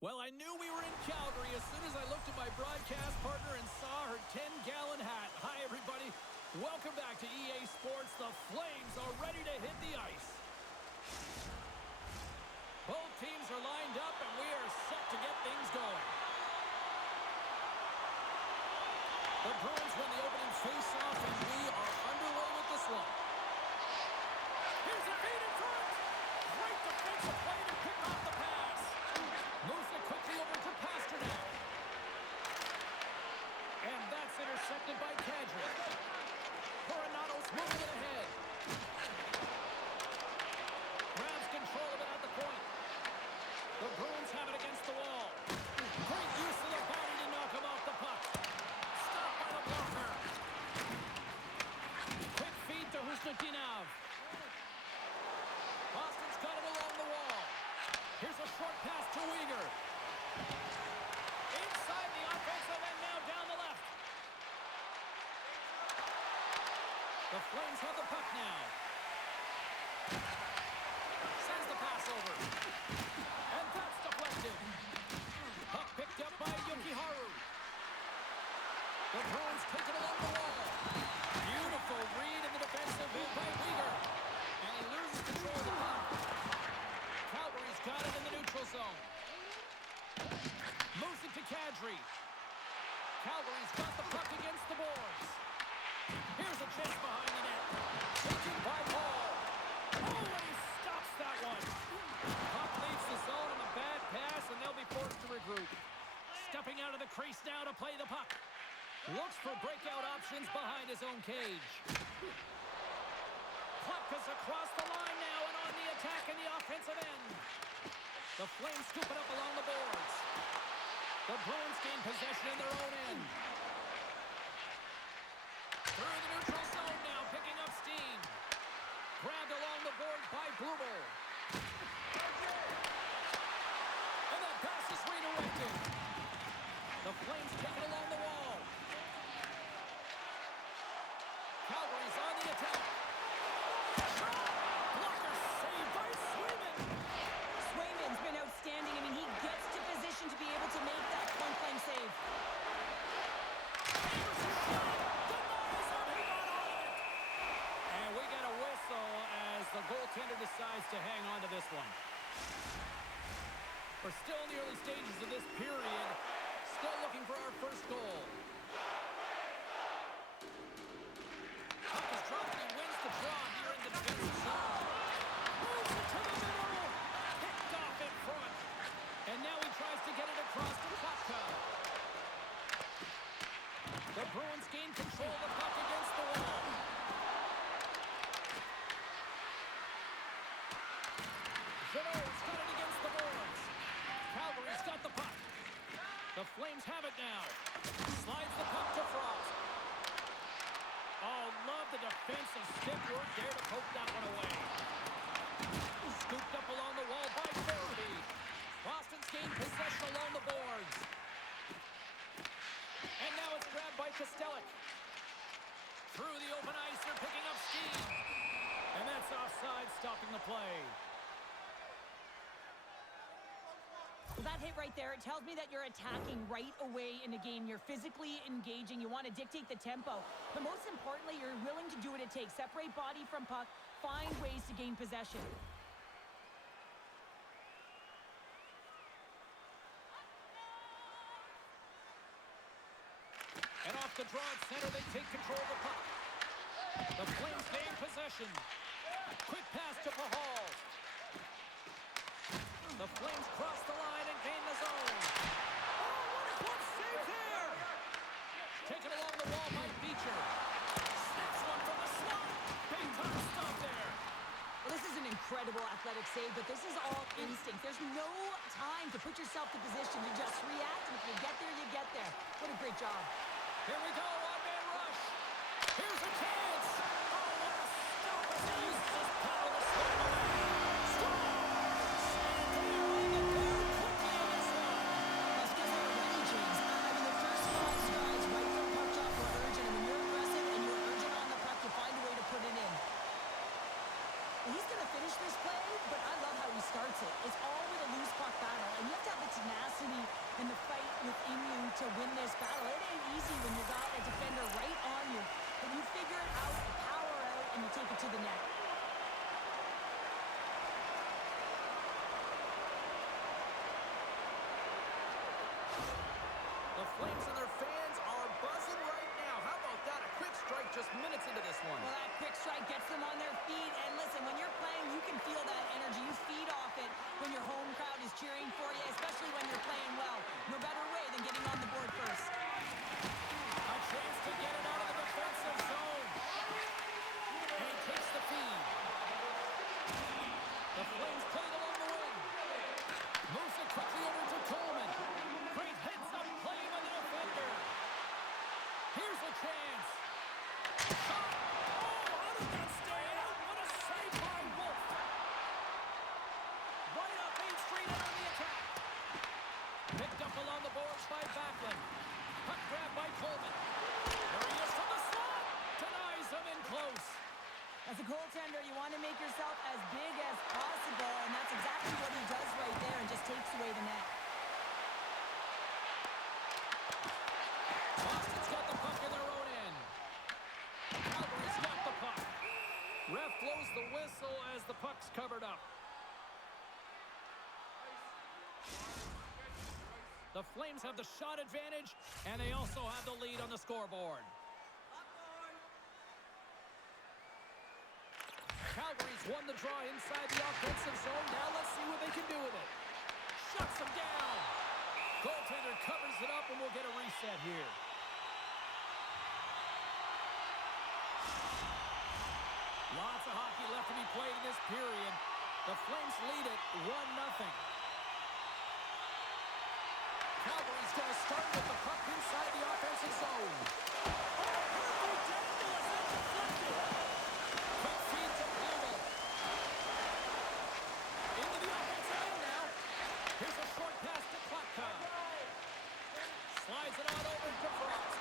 Well, I knew we were in Calgary as soon as I looked at my broadcast partner and saw her 10-gallon hat. Hi, everybody. Welcome back to EA Sports. The Flames are ready to hit the ice. Both teams are lined up, and we are set to get things going. The Bruins win the opening face-off, and we are underway with this one. Here's a feed in front. Great defensive play to pick off the pass. Moves it quickly over to Pasternak. And that's intercepted by Kadri. Coronato's moving it ahead. Grabs control of it at the point. The Bruins have it against the wall. Great use of the body to knock him off the puck. Stopped by the blocker. Quick feed to Husnutinov. Boston's got it along the wall. Here's a short pass to Weegar. Inside the offensive end, now down the left. The Flames have the puck now. Sends the pass over. And that's deflected. Puck picked up by Yokiharu. The Bruins take it along the wall. Beautiful read in the defensive end by Weegar. And he loses control of the puck. Calgary's got it in the neutral zone. Moves it to Kadri. Calgary's got the puck against the boards. Here's a chase behind the net. Taken by Paul. Oh, and he stops that one. Puck leaves the zone on a bad pass, and they'll be forced to regroup. Stepping out of the crease now to play the puck. Looks for breakout options behind his own cage. Puck is across the line now and on the attack in the offensive end. The Flames scoop it up along the boards. The Bruins gain possession in their own end. Through the neutral zone now, picking up steam. Grabbed along the board by Blubel. And that pass is redirected. The Flames take it along the wall. Calgary's on the attack. Blocker saved by Swayman. Swayman's been outstanding. I mean, he gets to position to be able to make that point-blank save. And we got a whistle as the goaltender decides to hang on to this one. We're still in the early stages of this period. Still looking for our first goal. Puck is dropped and he wins the draw here in the defensive zone. Moves it to the middle. Picked off in front. And now he tries to get it across to Kotka. The Bruins gain control of the puck against the wall. Jeannot's got it against the boards. Calgary's got the puck. The Flames have it now. Slides the puck to Frost. Oh, love the defensive stick work there to poke that one away. Scooped up along the wall by Farabee. Boston's gained possession along the boards. And now it's grabbed by Kostelic. Through the open ice, they're picking up steam. And that's offside, stopping the play. Well, that hit right there, it tells me that you're attacking right away in the game. You're physically engaging. You want to dictate the tempo. But most importantly, you're willing to do what it takes. Separate body from puck. Find ways to gain possession. And off the draw at center, they take control of the puck. The Flames gain possession. Quick pass to Pahal. The Flames cross the line and gain the zone. Oh, what a clutch save there! Taken along the wall by Beecher. Snaps one from the slot. Big time stop there. Well, this is an incredible athletic save, but this is all instinct. There's no time to put yourself in position to just react, and if you get there, you get there. What a great job. Here we go, one-man rush. Here's a chance. Oh, what a stop as he uses his power to slip away. Scores! And they are on the board quickly on this one. Let's get that ready, James. I mean, the first 5 strides right from puck drop were urgent, and when you're aggressive and you're urgent on the puck, you find a way to put it in. He's going to finish this play, but I love how he starts it. It's all with a loose puck battle, and you have to have the tenacity and the fight within you to win this battle. It ain't easy when you got a defender right on you, but you figure it out, you power out, and you take it to the net. The Flames and their fans are buzzing right now. How about that? A quick strike just minutes into this one. Well, that quick strike gets them on their feet. And listen, when you're playing, you can feel that energy. You feed off it when your home crowd is cheering for you, especially when you're playing well. No better way than getting on the board first. A chance to get it out of the defensive zone. And he takes the feed. The Flames play it along the wing. Moves it quickly over to Coleman. Great heads-up play by the defender. Here's a chance. Shot. Oh, how did that stay out? What a save by Wolf. Right up Main Street and on the attack. Picked up along the boards by Backlund. Puck grab by Coleman. There he is from the slot. Denies him in close. As a goaltender, you want to make yourself as big as possible, and that's exactly what he does right there and just takes away the net. Boston's got the puck in their own end. Calgary's got the puck. Ref blows the whistle as the puck's covered up. The Flames have the shot advantage, and they also have the lead on the scoreboard. Calgary's won the draw inside the offensive zone. Now let's see what they can do with it. Shuts them down. Goaltender covers it up, and we'll get a reset here. Lots of hockey left to be played in this period. The Flames lead it 1-0. Calgary's going to start with the puck inside the offensive zone. Quick feed to Blumel. Into the offensive end now. Here's a short pass to Klatka. Slides it on over to Frost.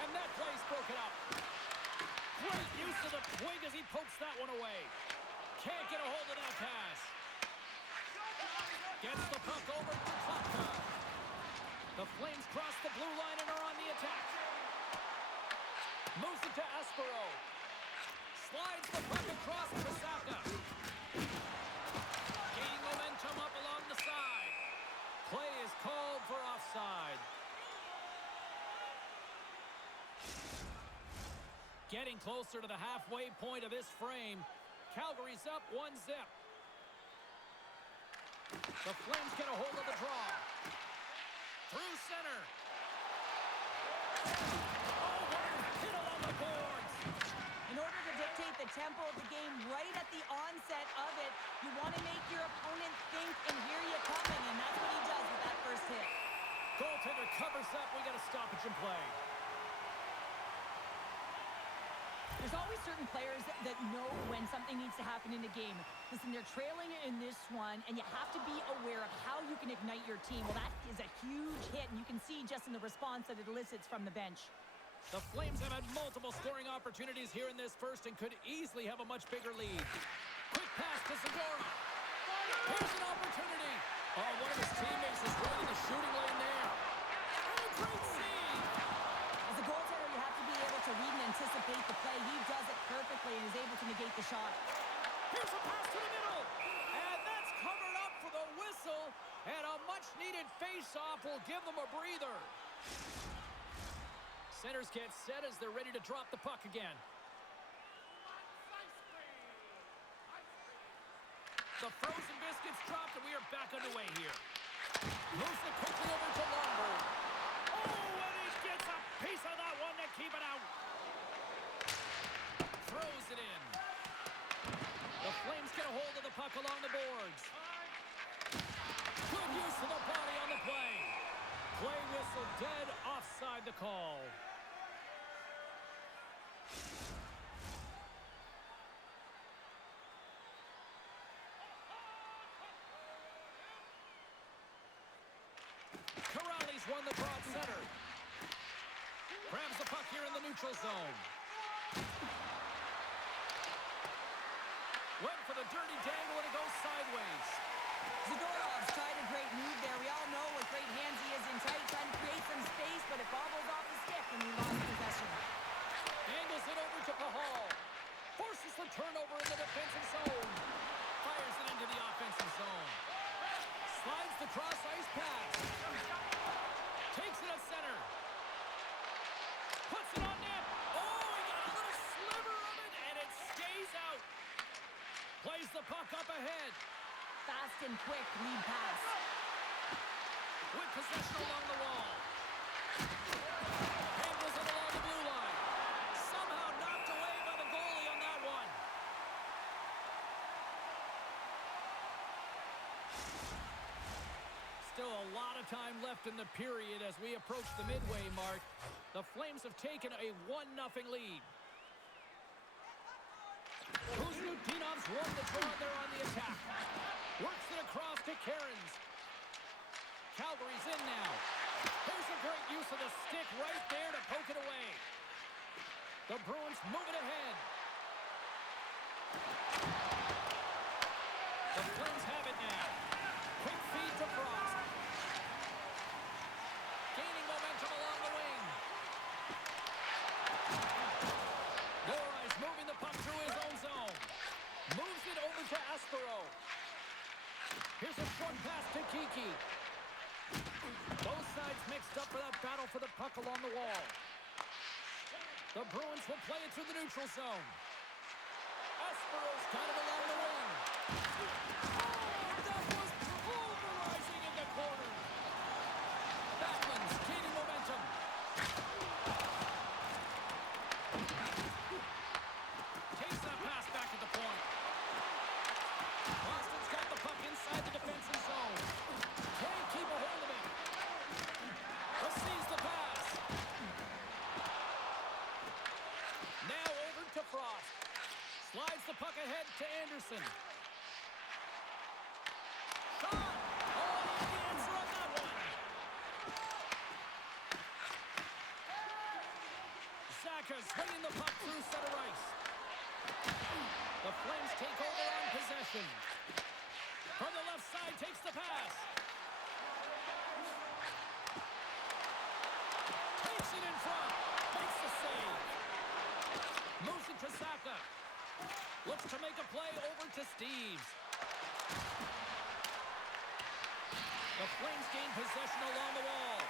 And that play's broken up. Great use of the twig as he pokes that one away. Can't get a hold of that pass. Gets the puck over to Klatka. The Flames cross the blue line and are on the attack. Moves it to Espero. Slides the puck across to Saka. Gaining momentum up along the side. Play is called for offside. Getting closer to the halfway point of this frame. Calgary's up 1-0. The Flames get a hold of the draw. Through center. Oh, what a hit along the boards. In order to dictate the tempo of the game right at the onset of it, you want to make your opponent think and hear you coming, and that's what he does with that first hit. Goaltender covers up. We got a stoppage in play. There's always certain players that know when something needs to happen in the game. Listen, they're trailing in this one, and you have to be aware of how you can ignite your team. Well, that is a huge hit, and you can see just in the response that it elicits from the bench. The Flames have had multiple scoring opportunities here in this first and could easily have a much bigger lead. Quick pass to Segura. Here's an opportunity. Oh, one of his teammates is right in the shooting lane there. Oh, great save. As a goaltender, you have to be able to read and anticipate the play. He does it perfectly and is able to negate the shot. Here's a pass to the middle. And that's covered up for the whistle. And a much-needed face-off will give them a breather. Centers get set as they're ready to drop the puck again. The frozen biscuits dropped, and we are back underway here. Moves it quickly over to Longboard. Oh, and he gets a piece of that one to keep it out. Throws it in. The Flames get a hold of the puck along the boards. Good use of the body on the play. Play whistle dead, offside the call. Corrales won the draw at center. Grabs the puck here in the neutral zone. Went for the dirty dangle, and it goes sideways. Zadorov's tried a great move there. We all know what great hands he is in tight, trying to create some space, but it bobbles off his stick, and he lost possession. Angles it over to Pahal. Forces the turnover in the defensive zone. Fires it into the offensive zone. Slides the cross-ice pass. Takes it at center. Puts it on net. Oh, he got a little sliver of it, and it stays out. Plays the puck up ahead. Fast and quick lead pass. With possession along the wall. Angles it along the blue line. Somehow knocked away by the goalie on that one. Still a lot of time left in the period as we approach the midway mark. The Flames have taken a 1-0 lead. Kuzmetinov's won the draw there on the attack. Works it across to Cairns. Calgary's in now. Here's a great use of the stick right there to poke it away. The Bruins move it ahead. The Flames have it now. Quick feed to Frost. Gaining momentum along the wing. Norris moving the puck through his own zone. Moves it over to Aspero. Here's a short pass to Kiki. Both sides mixed up for that battle for the puck along the wall. The Bruins will play it through the neutral zone. Aspero's got it along the wing. Oh, that was pulverizing in the corner. Backlund's gaining momentum. Takes that pass back at the point. Boston's got the puck inside the defensive zone. Can't keep a hold of it. Receives the pass. Now over to Frost. Slides the puck ahead to Anderson. Shot! Oh, he had the answer on that one. Zaka swinging the puck through center ice. The Flames take over on possession. From the left side, takes the pass. Takes it in front. Makes the save. Moves it to Saka. Looks to make a play over to Steves. The Flames gain possession along the wall.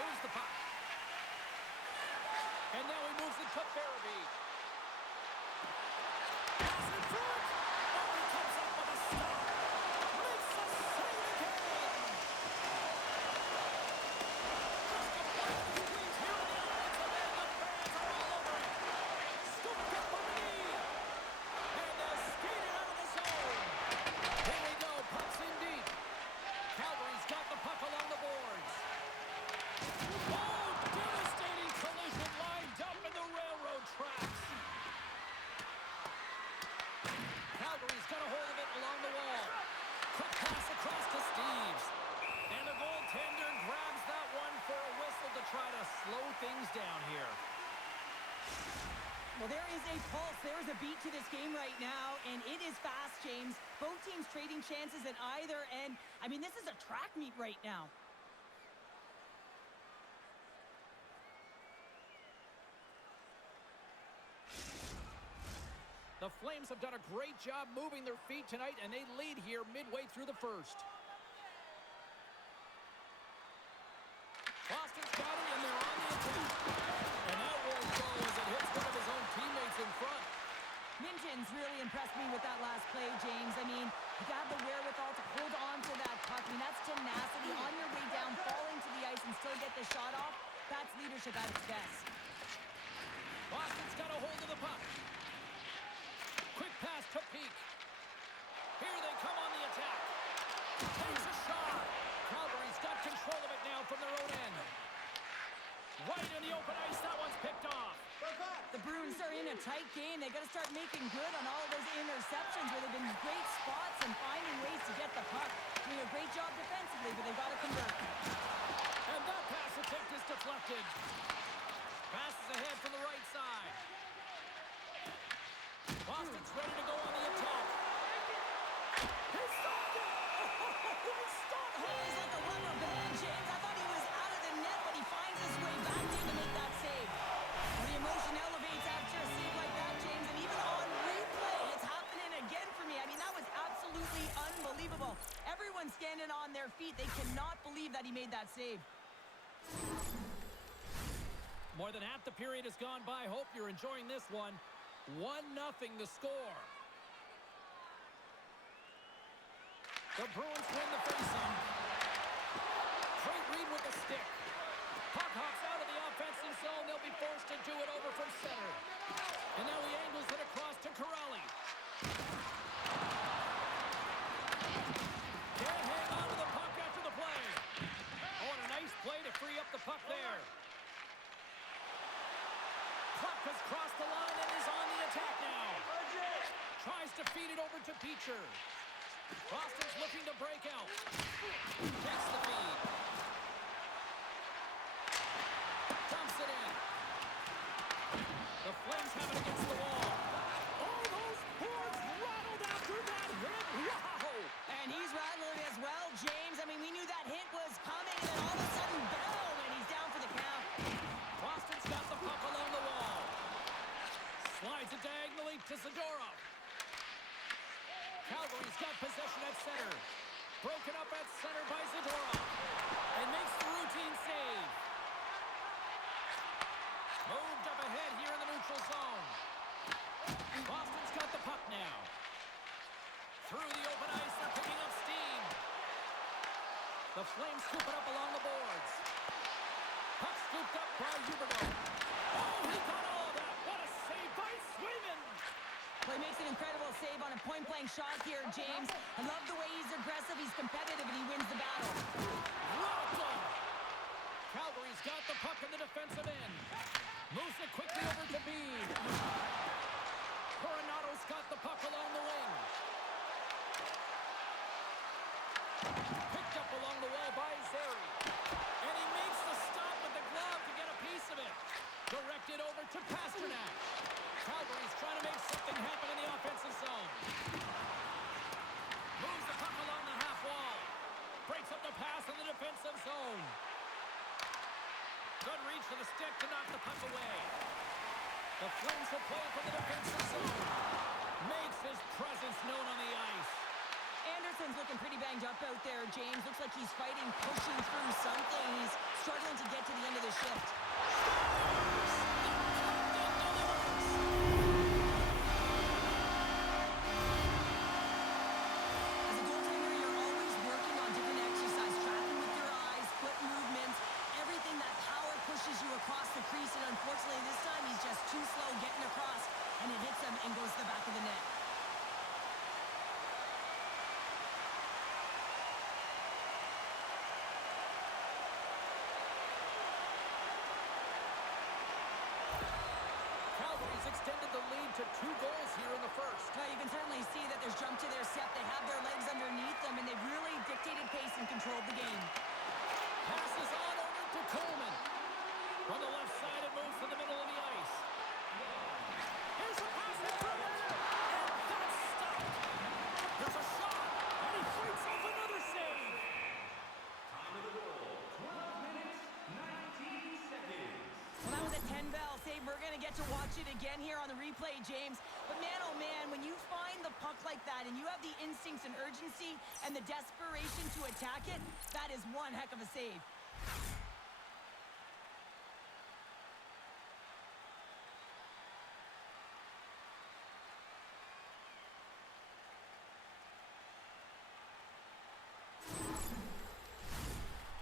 Moves the puck. And now he moves it to Farabee. Pass in front. Oh, he comes up with a stop. Makes the save again. Just a breath he leaves here in the offensive end. The fans are all over it. Scooped up on the knee. And they're skated out of the zone. Here we go. Puck's in deep. Calgary's got the puck along the boards. Oh, devastating collision lined up in the railroad tracks. Calgary's got a hold of it along the wall. Quick pass across to Steves. And the goaltender grabs that one for a whistle to try to slow things down here. Well, there is a pulse. There is a beat to this game right now, and it is fast, James. Both teams trading chances at either end. I mean, this is a track meet right now. The Flames have done a great job moving their feet tonight, and they lead here midway through the first. Boston's got it, and they're on the attack. And that won't go as it hits one of his own teammates in front. Minton's really impressed me with that last play, James. I mean, you got the wherewithal to hold on to that puck. I mean, that's tenacity on your way down, falling to the ice and still get the shot off. That's leadership at its best. Boston's got a hold of the puck. Quick pass to Peak. Here they come on the attack. Takes a shot. Calgary's got control of it now from their own end. Right in the open ice, that one's picked off. The Bruins are in a tight game. They got to start making good on all of those interceptions where they've been in great spots and finding ways to get the puck. Doing a great job defensively, but they've got to convert. And that pass attempt is deflected. Passes ahead from the right side. Boston's ready to go on the attack. He stopped it! Oh, he stopped Oh, it! he's like a rubber band, James. I thought he was out of the net, but he finds his way back in to make that save. Well, the emotion elevates after a save like that, James, and even on replay, it's happening again for me. I mean, that was absolutely unbelievable. Everyone's standing on their feet. They cannot believe that he made that save. More than half the period has gone by. Hope you're enjoying this one. 1-0 the score. The Bruins win the faceoff. Great read with the stick. Puck hops out of the offensive zone. They'll be forced to do it over from center. And now he angles it across to Corrali. Can't hang on to the puck after the play. Oh, and a nice play to free up the puck there. Puck has crossed the line and is on the attack now. Tries to feed it over to Peacher. Boston's looking to break out. Takes the feed. Dumps it in. The Flames have it against the wall. Oh, those boards rattled after that hit. Wow! And he's rattling as well, James. I mean, we knew that hit was coming, and then all of a sudden, boom, and he's down for the count. Boston's got the puck along the wall. Slides it diagonally to Zadorov. Calgary's got possession at center. Broken up at center by Zadorov. And makes the routine save. Moved up ahead here in the neutral zone. Boston's got the puck now. Through the open ice, they're picking up steam. The Flames scoop it up along the boards. Puck scooped up by Huberdeau. Oh, he got all of that. What a save by Swayman. Well, he makes an incredible save on a point-blank shot here, James. I love the way he's aggressive, he's competitive, and he wins the battle. Well done. Calgary's got the puck in the defensive end. Moves it quickly over to Bean. Coronato's got the puck along the wing. Picked up along the wall by Zary. And he makes the stop with the glove to get a piece of it. Directed over to Pasternak. Calgary's trying to make something happen in the offensive zone. Moves the puck along the half wall. Breaks up the pass in the defensive zone. Good reach to the stick to knock the puck away. The Flames will play from the defensive zone. Makes his presence known on the ice. Anderson's looking pretty banged up out there, James. Looks like he's fighting, pushing through something. He's struggling to get to the end of the shift. As a goaltender, you're always working on different exercise, tracking with your eyes, foot movements, everything that power pushes you across the crease. And unfortunately, this time he's just too slow getting across, and it hits him and goes to the back of the net. Calgary's extended the lead to 2 goals here in the first. Well, you can certainly see that there's jump to their step. They have their legs underneath them, and they've really dictated pace and controlled the game. Passes on over to Coleman. From the left side, it moves to the middle of the ice. Here's a pass to Bruins. And that's stopped. There's a shot, and he fights off another save. Time of the goal, 12 minutes, 19 seconds. Well, that was a 10-bell save. We're going to get to watch it again here on the replay, James. But man, oh man, when you find the puck like that and you have the instincts and urgency and the desperation to attack it, that is one heck of a save.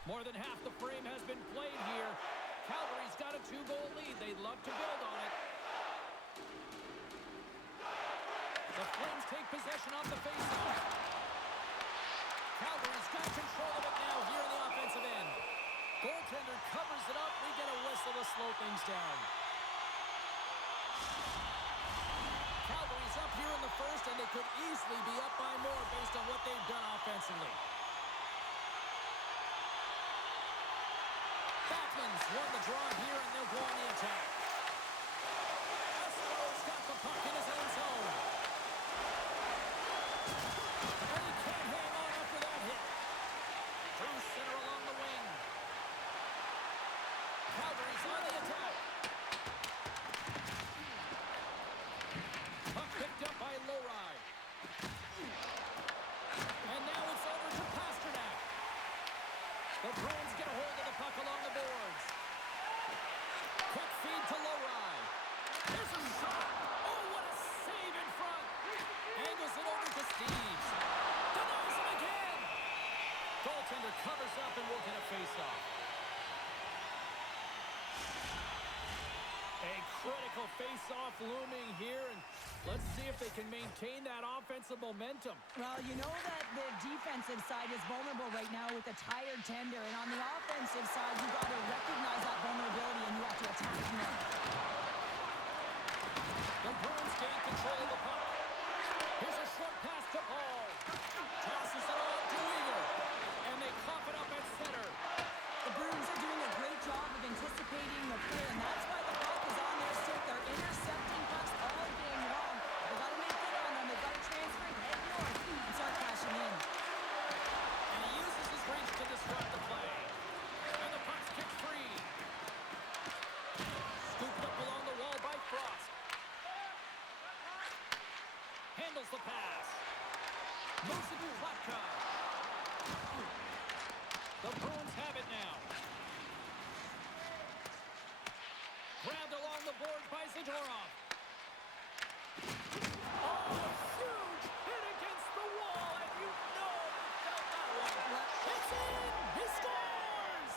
More than half the frame has been played here. Calgary's got a 2-goal lead. They'd love to build on it. The Flames take possession off the faceoff. Calgary's got control of it now here in the offensive end. Goaltender covers it up. We get a whistle to slow things down. Calgary's up here in the first, and they could easily be up by more based on what they've done offensively. Backman's won the draw here, and they'll go on the attack. Esco's got the puck in his own zone. covers up and will get a face-off. A critical face-off looming here, and let's see if they can maintain that offensive momentum. Well, you know that the defensive side is vulnerable right now with a tired tender, and on the offensive side, you got to recognize that vulnerability and you have to attack them. The Bruins gain control of the puck. Here's a short pass to Paul. Tosses it on to Weaver, and they cough it up at center. The Bruins are doing a great job of anticipating the play, and that's why the puck is on their stick. They're intercepting pucks all game long. They've got to make good on them. They've got to transfer it, head north, and start crashing in. And he uses his reach to disrupt the play. And the puck's kicked free. Scooped up along the wall by Frost. Handles the pass. Moves it to Klatka. The Bruins have it now. Grabbed along the board by Zadorov. Oh, a huge hit against the wall, and you know he felt that one. It's in! He scores!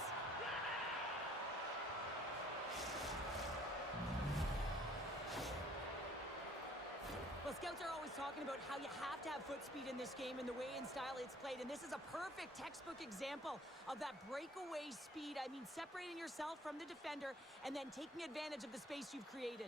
Well, scouts are always talking about how you have to have foot speed in this game and the way and style it's played, and this is a perfect textbook example of that breakaway speed. I mean, separating yourself from the defender and then taking advantage of the space you've created.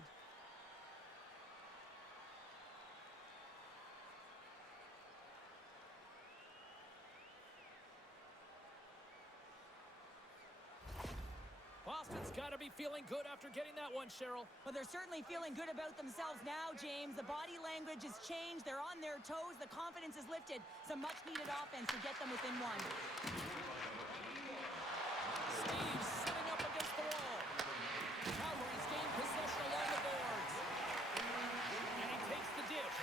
Boston's got to be feeling good after getting that one, Cheryl. Well, they're certainly feeling good about themselves now, James. The body language has changed. They're on their toes. The confidence is lifted. Some much-needed offense to get them within one. Steve sitting up against the wall. Calgary's gained possession along the boards. And he takes the dish.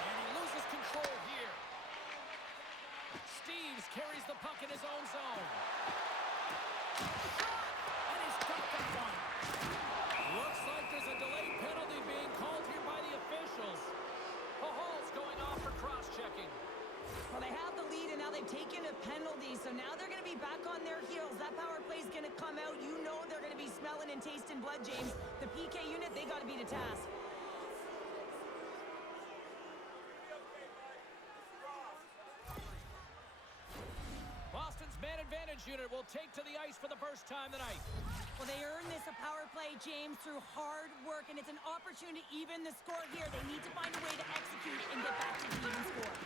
And he loses control here. Steves carries the puck in his own zone. And he's got that one. Looks like there's a delayed penalty being called here by the officials. Pahal's going off for cross-checking. Well, they have the lead, and now they've taken a penalty, so now they're going to be back on their heels. That power play is going to come out. You know they're going to be smelling and tasting blood, James. The PK unit, they got to be to task. Boston's man advantage unit will take to the ice for the first time tonight. Well, they earned this a power play, James, through hard work, and it's an opportunity to even the score here. They need to find a way to execute and get back to the even score.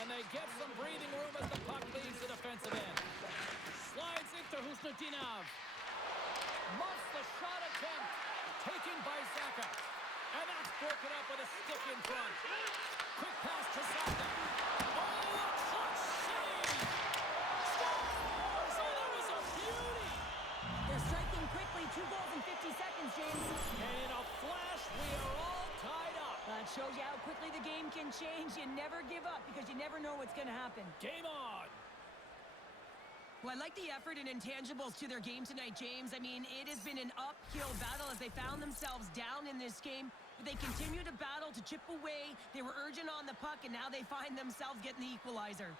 And they get some breathing room as the puck leaves the defensive end. Slides into Husnutinov. Muffs the shot attempt. Taken by Zaka. And that's broken up with a stick in front. Quick pass to Zaka. Oh, a clutch save! Scores! Oh, that was a beauty! They're striking quickly. 2 goals in 50 seconds, James. And in a flash, we are all tied up. That shows you how quickly the game can change. You never give up because you never know what's going to happen. Game on! Well, I like the effort and intangibles to their game tonight, James. I mean, it has been an uphill battle as they found themselves down in this game. But they continue to battle, to chip away. They were urgent on the puck, and now they find themselves getting the equalizer.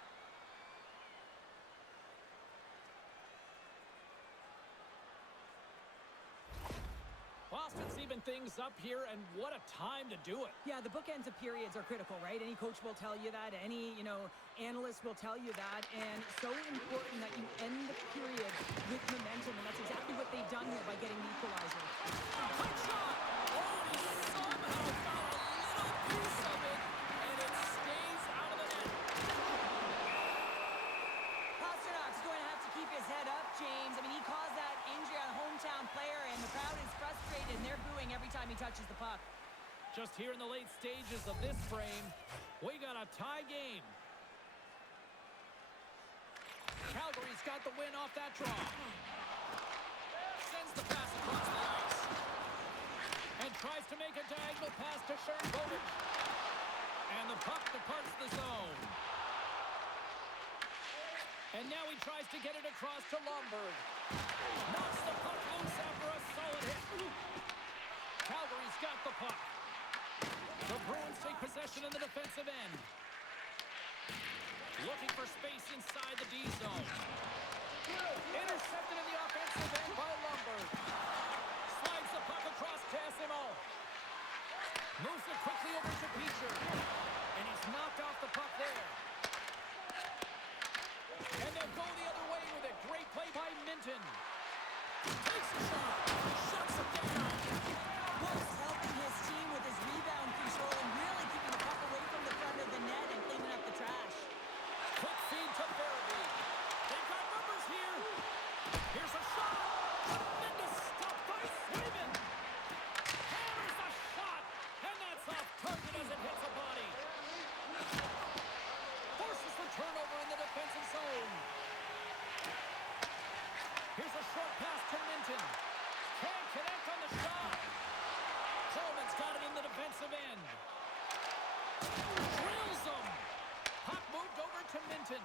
Boston's even things up here, and what a time to do it. Yeah, the bookends of periods are critical, right? Any coach will tell you that. Any, analyst will tell you that. And so important that you end the period with momentum, and that's exactly what they've done here by getting the equalizer. Quick shot! Oh, he somehow found a little piece of it, and it stays out of the net. Pasternak's going to have to keep his head up, James. I mean, he caused that injury on a hometown player, and the crowd is frustrated, and they're booing every time he touches the puck. Just here in the late stages of this frame, we got a tie game. Calgary's got the win off that draw. Sends the pass across the ice. And tries to make a diagonal pass to Shernkovic. And the puck departs the zone. And now he tries to get it across to Lomberg. Knocks the puck loose after a solid hit. Calgary's got the puck. The Bruins take possession in the defensive end. Looking for space inside the D zone. Intercepted in the offensive end by Lumber. Slides the puck across Tassimo. Moves it quickly over to Beecher. And he's knocked off the puck there. And they'll go the other way with it. Great play by Minton. Takes a shot. Shuts it down. Wolf's helping his team with his rebound control and really keeping the puck away from the front of the net and cleaning up the trash. Quick feed to Farabee. They've got numbers here. Here's a shot. Tremendous stop by Swayman. Hammers the shot. And that's off target as it hits a body. Forces the turnover in the defensive zone. Here's a short pass to Minton. Can't connect on the shot. Coleman's got it in the defensive end. Drills him. Puck moved over to Minton.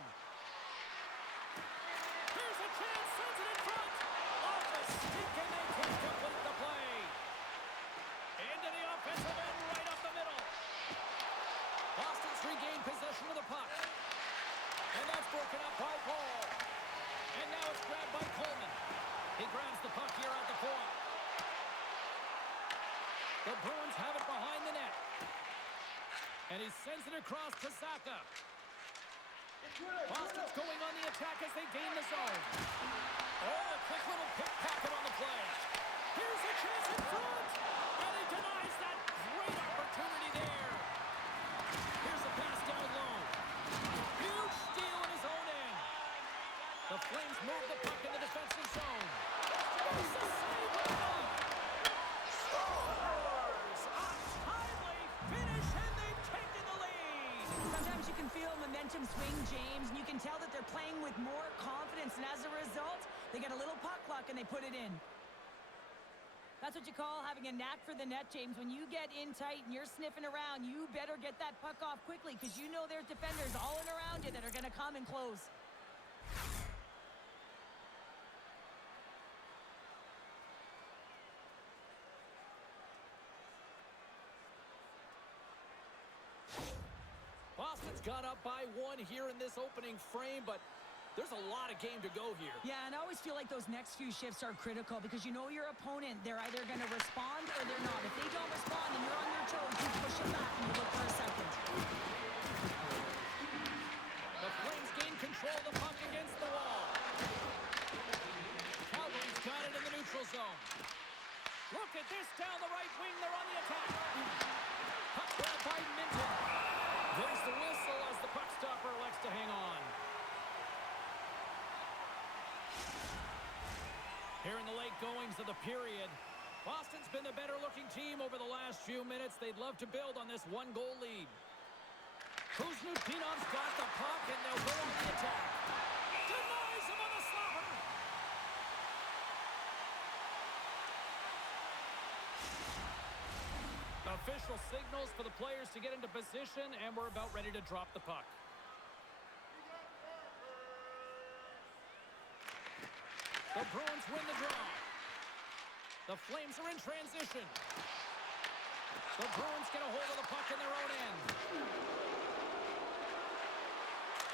Here's a chance. Sends it in front. Off the stick, and they can't complete the play. Into the offensive end, right up the middle. Boston's regained possession of the puck. And that's broken up by Paul. And now it's grabbed by Coleman. He grabs the puck here at the point. The Bruins have it behind the net. And he sends it across to Saka. Boston's going on the attack as they gain the zone. Oh, a quick little pickpocket on the play. Here's a chance in front. And he denies that great opportunity there. Here's a pass down low. Huge steal in his own end. The Flames move the puck in the defensive zone. There's a save by them. Scores! A timely finish, and they've taken the lead. Sometimes you can feel momentum swing, James, and you can tell that they're playing with more confidence, and as a result, they get a little puck luck and they put it in. That's what you call having a knack for the net, James. When you get in tight and you're sniffing around, you better get that puck off quickly because you know there's defenders all in around you that are going to come and close. Boston's got up by one here in this opening frame, but there's a lot of game to go here. Yeah, and I always feel like those next few shifts are critical because you know your opponent, they're either going to respond or they're not. If they don't respond and you're on your toes, you push it back and you look for a second. The Flames gain control of the puck against the wall. Calgary's got it in the neutral zone. Look at this down the right wing. They're on the attack. Puck grabbed by Minton. There's the whistle as the puck stopper elects to hang on. Here in the late goings of the period, Boston's been the better-looking team over the last few minutes. They'd love to build on this one-goal lead. Kuznikov's got the puck, and they'll go on the attack. Denies him on the slapper. Official signals for the players to get into position, and we're about ready to drop the puck. The Bruins win the draw. The Flames are in transition. The Bruins get a hold of the puck in their own end.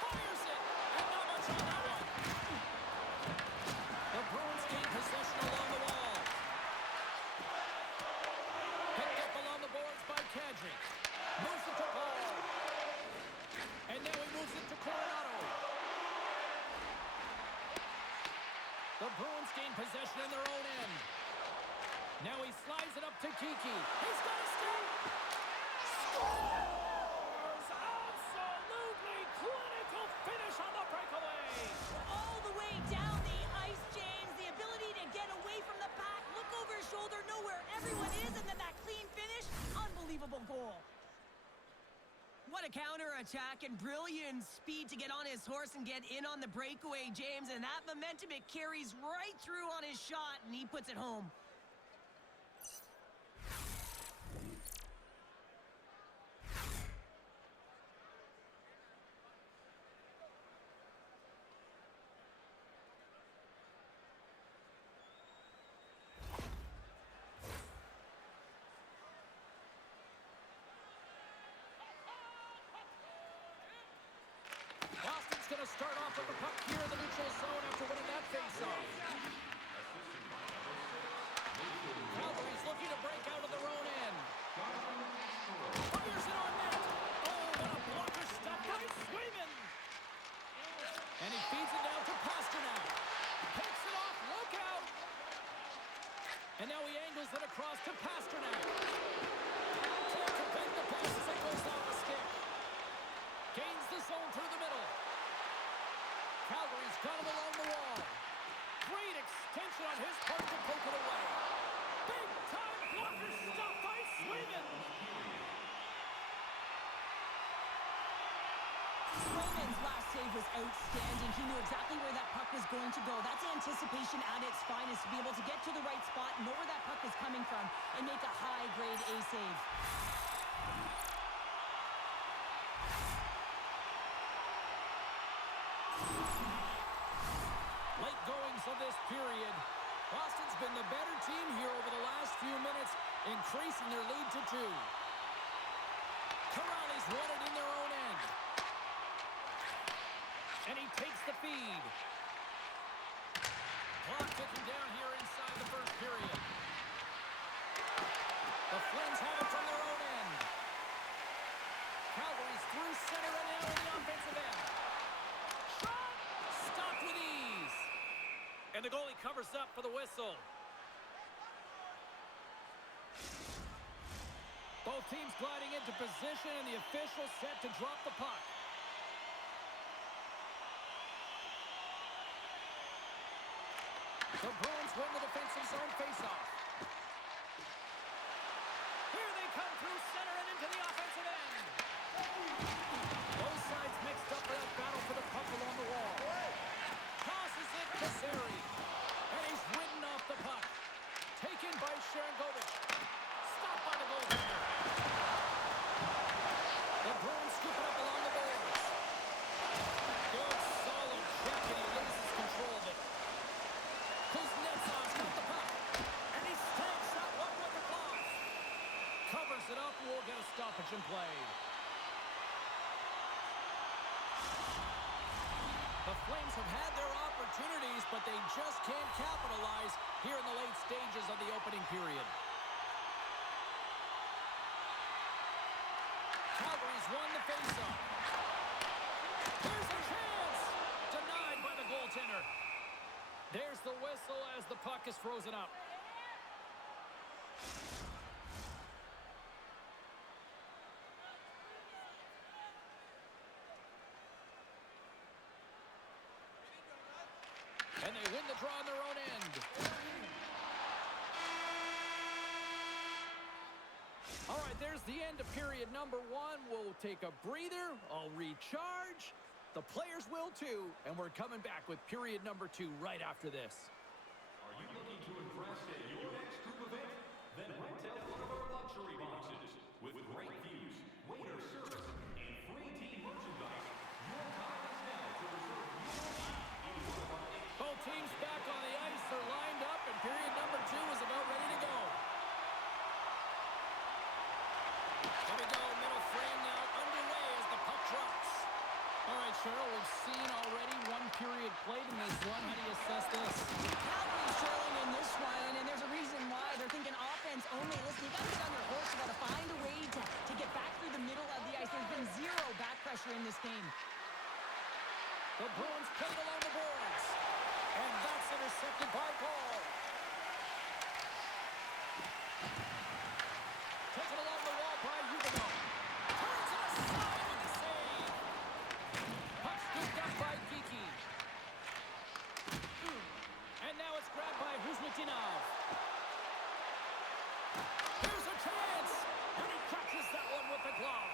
Fires it, and not much on that one. The Bruins gain possession along the wall. Picked up along the boards by Kadri. Moves it to Paul. And now he moves it to Coronado. The Bruins gain possession in their own end. Now he slides it up to Kiki. He's got a skate. Scores! Absolutely clinical finish on the breakaway. All the way down the ice, James. The ability to get away from the pack, look over his shoulder, know where everyone is, and then that clean finish. Unbelievable goal. What a counter-attack and brilliant speed to get on his horse and get in on the breakaway, James. And that momentum, it carries right through on his shot, and he puts it home. start off with the puck here in the neutral zone after winning that faceoff. Calgary's looking to break out of their own end. Fires it on net. Oh, what a blocker stop by Swayman. And he feeds it down to Pasternak. Picks it off. Look out. And now he angles it across to Pasternak. Can't prevent the pass as it goes off the stick. Gains the zone through the middle. Calgary's got him along the wall. Great extension on his part to poke it away. Big time blocker stop by Swayman. Swayman's last save was outstanding. He knew exactly where that puck was going to go. That's anticipation at its finest, to be able to get to the right spot, know where that puck is coming from, and make a high-grade A save. Late goings of this period. Boston's been the better team here over the last few minutes, increasing their lead to 2. Corrales won it in their own end. And he takes the feed. Clock ticking down here inside the first period. The Flames have it from their own end. Calgary's through center and now in the offensive end. Shot! Stopped with ease. And the goalie covers up for the whistle. Both teams gliding into position and the official set to drop the puck. The Bruins win the defensive zone faceoff. Here they come through center and into the offensive end. Both sides mixed up for that battle for the puck along the wall. Tosses it to Seri. And he's ridden off the puck. Taken by Sharangovich. Stopped by the goaltender. The Bruins scoop it up along the boards. Good solid check and he loses control of it. Kuznetsov's got the puck. And he stamps that one with the glove. Covers it up. We'll get a stoppage in play. The Flames have had their opportunities, but they just can't capitalize here in the late stages of the opening period. Calgary's won the faceoff. Here's a chance! Denied by the goaltender. There's the whistle as the puck is frozen up. And they win the draw on their own end. All right, there's the end of period number 1. We'll take a breather. I'll recharge. The players will too. And we're coming back with period number 2 right after this. Are you looking to impress at your next group event? Then rent out one of our luxury boxes. With great views, waiter service, and free team merchandise, your time is now to reserve your seat in one of our Both teams back on the ice. They're lined up, and period number 2 is about ready to go. Here we go, middle frame now underway as the puck drops. All right, Cheryl, we've seen already one period played in this one. How do you assess this? Calgary's trailing in this one, and there's a reason why. They're thinking offense only. Listen, you got to get on your horse. You got to find a way to get back through the middle of the ice. There's been zero back pressure in this game. The Bruins play it along the boards. And that's intercepted by Paul. Taken along the wall by Huberdeau. Turns it aside with the save. Puck scooped up by Geeky. And now it's grabbed by Huzmatinov. Here's a chance. And he catches that one with the glove.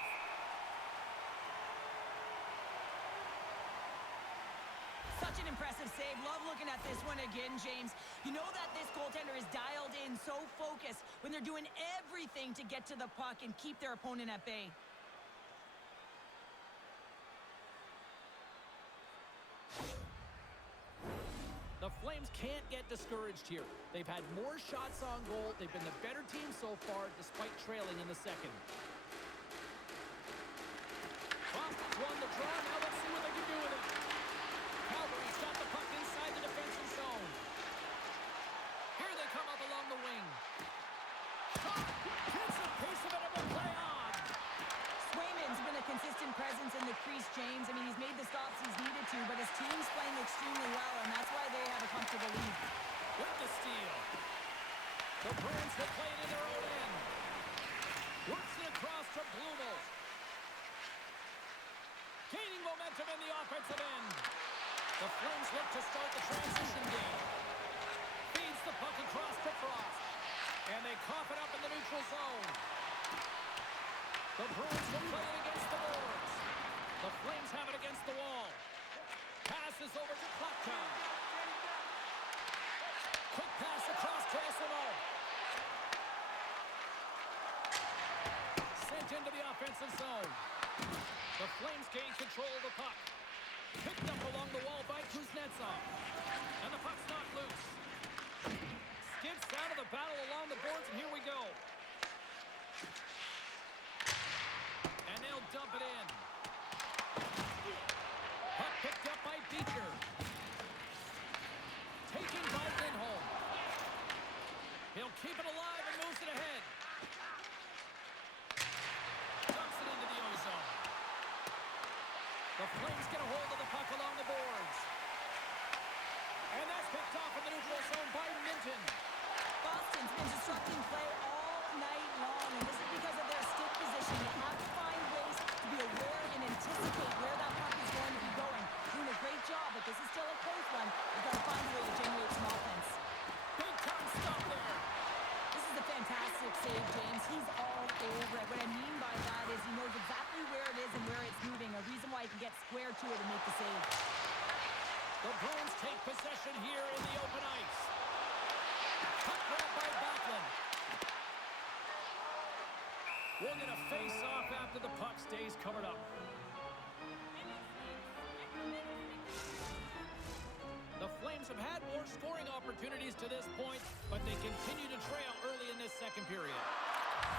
Such an impressive save. Love looking at this one again, James. You know that this goaltender is dialed in, so focused when they're doing everything to get to the puck and keep their opponent at bay. The Flames can't get discouraged here. They've had more shots on goal. They've been the better team so far, despite trailing in the second. Boston's won the draw. Now let's see what they can do with it. come up along the wing. Shot! Gets a piece of it and will play on. Swayman's been a consistent presence in the crease, James. I mean, he's made the stops he's needed to, but his team's playing extremely well, and that's why they have a comfortable lead. With the steal. The Bruins will play it in their own end. Works it across to Blumel. Gaining momentum in the offensive end. The Flames look to start the transition game. Feeds the puck across to Frost. And they cough it up in the neutral zone. The Bruins will play it against the boards. The Flames have it against the wall. Passes over to Klapka. Quick pass across to Esimo. Sent into the offensive zone. The Flames gain control of the puck. Picked up along the wall by Kuznetsov. And the puck's knocked loose. Skips out of the battle along the boards, and here we go. And they'll dump it in. Puck picked up by Beecher. Taken by Lindholm. He'll keep it alive and moves it ahead. Dumps it into the ozone. The Flames get a hold of the puck along the boards. And that's picked off in the neutral zone by Minton. Boston's been disrupting play all night long, and this is because of their stick position. You have to find ways to be aware and anticipate where that puck is going to be going. Doing a great job, but this is still a close one. You've got to find a way to generate some offense. Big time stop there. This is a fantastic save, James. He's all over it. What I mean by that is he knows exactly where it is and where it's moving. A reason why he can get square to it and make the save. The Bruins take possession here in the open ice. Puck grab by Backlund. We'll get a face-off after the puck stays covered up. The Flames have had more scoring opportunities to this point, but they continue to trail early in this second period.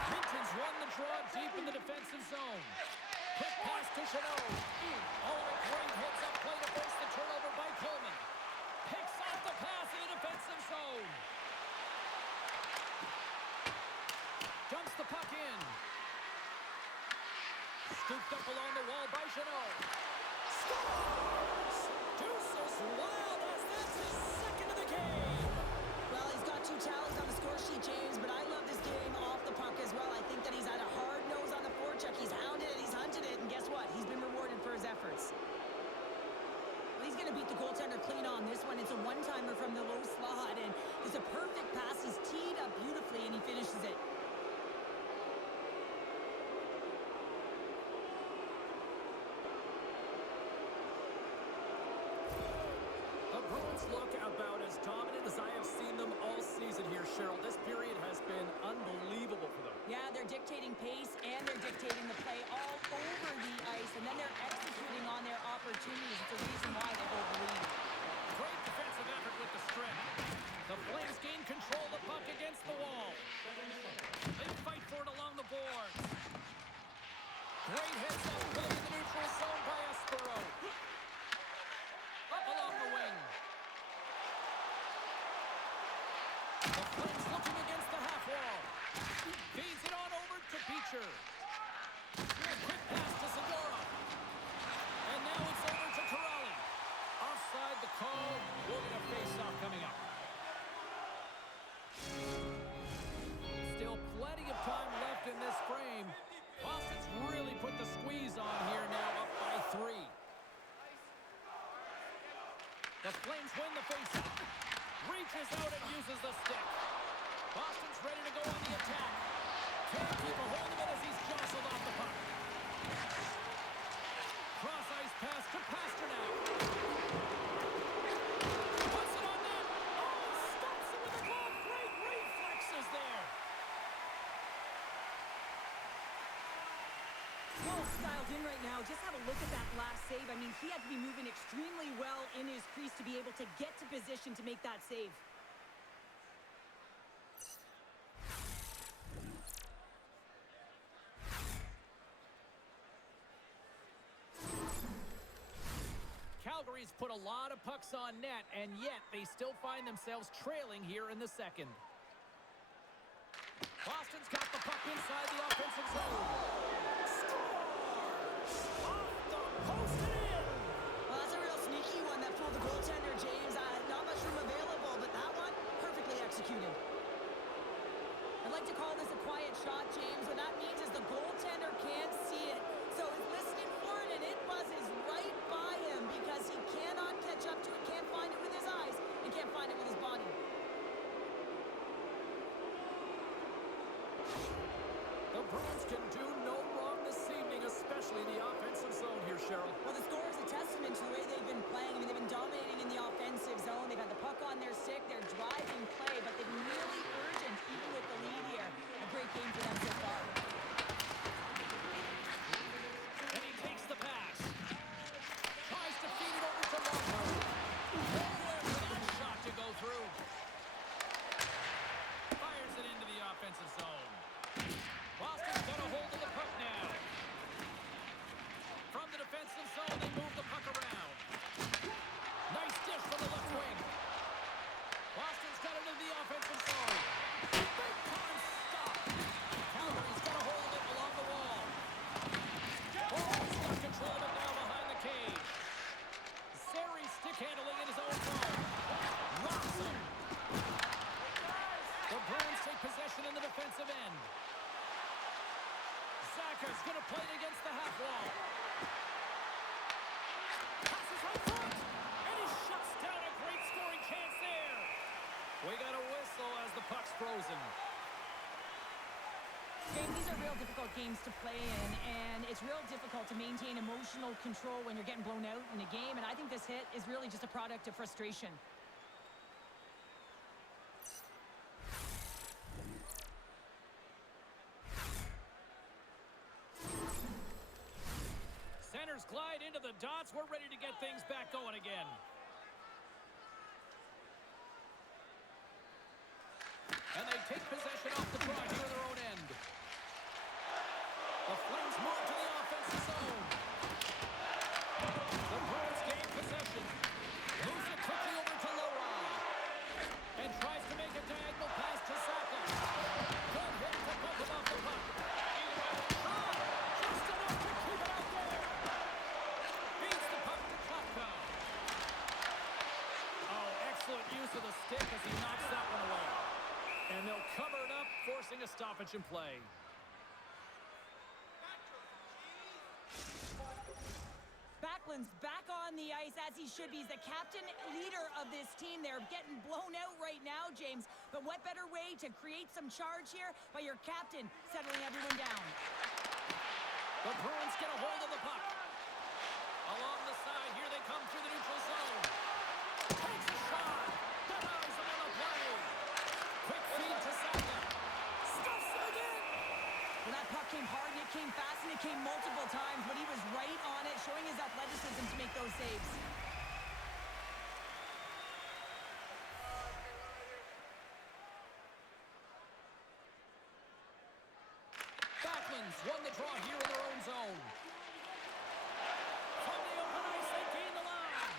Minton's won the draw deep in the defensive zone. Quick pass to Chanot. Ulrich Ring hits up play to force the turnover by Coleman. Picks off the pass in the defensive zone. Dumps the puck in. Scooped up along the wall by Chanot. Scores! Deuces Wild as that's his second of the game. Well, he's got 2 tallies on the score sheet, James, but I love this game off the puck as well. I think that he's had a hard nose on the forecheck. He's hounded it, he's hunted it, and guess what? He's been rewarded for his efforts. Well, he's going to beat the goaltender clean on this one. It's a one-timer from the low slot, and it's a perfect pass. He's teed up beautifully, and he finishes it. The Bruins look about as dominant as I have seen them all season here, Cheryl. This period has been unbelievable for them. Yeah, they're dictating pace, and they're dictating the play all over the ice, and then they're executing on their opportunities. It's a reason why they hold the lead. Great defensive effort with the strip. The Flames gain control of the puck against the wall. They fight for it along the boards. Great hits up play in the neutral zone by Espero. Up along the wing. The Flames looking against the half wall. Feeds it on over to Beecher. A quick pass to Segura. And now it's over to Corrali. Offside the call. We'll get a face-off coming up. Still plenty of time left in this frame. Boston's really put the squeeze on here now, up by 3. The Flames win the face-off. Reaches out and uses the stick. Boston's ready to go on the attack. Can't keep a hold of it as he's jostled off the puck. Cross-ice pass to Pasternak. Puts it on net. Oh, stops it with a glove. Great reflexes there. Well styled in right now. Just have a look at that last save. I mean, he had to be moving extremely well in his crease to be able to get to position to make that save. Calgary's put a lot of pucks on net, and yet they still find themselves trailing here in the second. Boston's got the puck inside the offensive zone. Scores! Off the post and in! Well, that's a real sneaky one that fooled the goaltender, James. Not much room available, but that one, perfectly executed. I'd like to call this a quiet shot, James. What that means is the goaltender can't see it. So he's listening for it, and it buzzes right by him because he cannot catch up to it, can't find it with his eyes, and can't find it with his body. The Bruins can do no wrong this evening, especially in the offensive zone here, Cheryl. Well, the score is a testament to the way they've been playing. I mean, they've been dominating in the offensive zone. They've had the puck on their stick. They're driving play, but they've been really urgent, even with the lead here. A great game for them so far. And he takes the pass. Tries to feed it over to Longo. Nowhere for that shot to go through. Fires it into the offensive zone. Boston's got a hold of the puck now. From the defensive zone, they move the puck around. Nice dish from the left wing. Boston's got it into the offensive zone. Big time stop. Calgary's got a hold of it along the wall. Oh, he's got control of it now behind the cage. Zary stick handling in his own zone. Rocks him. The Bruins take possession in the defensive end. Zacker's going to play it against the half wall. Passes right front. And he shuts down a great scoring chance there. We got a whistle as the puck's frozen. James, these are real difficult games to play in, and it's real difficult to maintain emotional control when you're getting blown out in a game, and I think this hit is really just a product of frustration. Centers glide into the dots. We're ready to get things back going again. And they take possession off the draw here in their own end. The Flames move to the offensive zone. The Bruins gain possession. Moves it quickly over to Lowry. And tries to make a diagonal pass to Saka. Good hit to put him off the puck. Shot! Just enough to keep it out there. Beats the puck to Klopko. Oh, excellent use of the stick as he knocks that one away. And they'll cover it up, forcing a stoppage in play. Backlund's back on the ice as he should be. He's the captain leader of this team. They're getting blown out right now, James. But what better way to create some charge here by your captain settling everyone down? The Bruins get a hold of the puck. Along the side, here they come through the neutral zone. Takes a shot. Denies him on the play. Quick feed to Saka. Stuffs it again. Well, that puck came hard, and it came fast, and it came multiple times, but he was right on it, showing his athleticism to make those saves. Backlund's won the draw here in their own zone. From the open ice, they gain the line.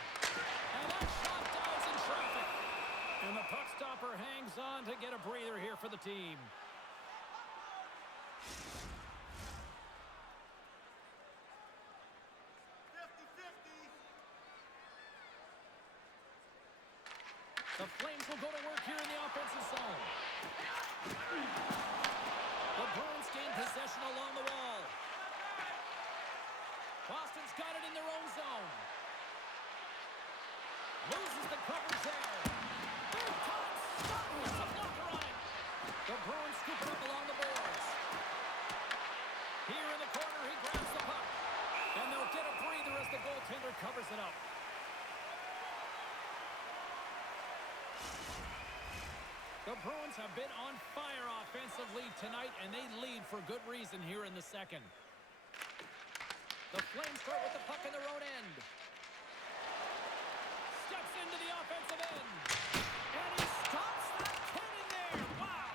And that shot dives in traffic. And the puck stopper hangs on to get a breather here for the team. The Flames will go to work here in the offensive zone. The Bruins gain possession along the wall. Boston's got it in their own zone. Loses the coverage there. Big time stop with the blocker on it. The Bruins scoop it up along the boards. Here in the corner, he grabs the puck. And they'll get a breather as the goaltender covers it up. The Bruins have been on fire offensively tonight, and they lead for good reason here in the second. The Flames start with the puck in their own end. Steps into the offensive end. And he stops that cannon there. Wow.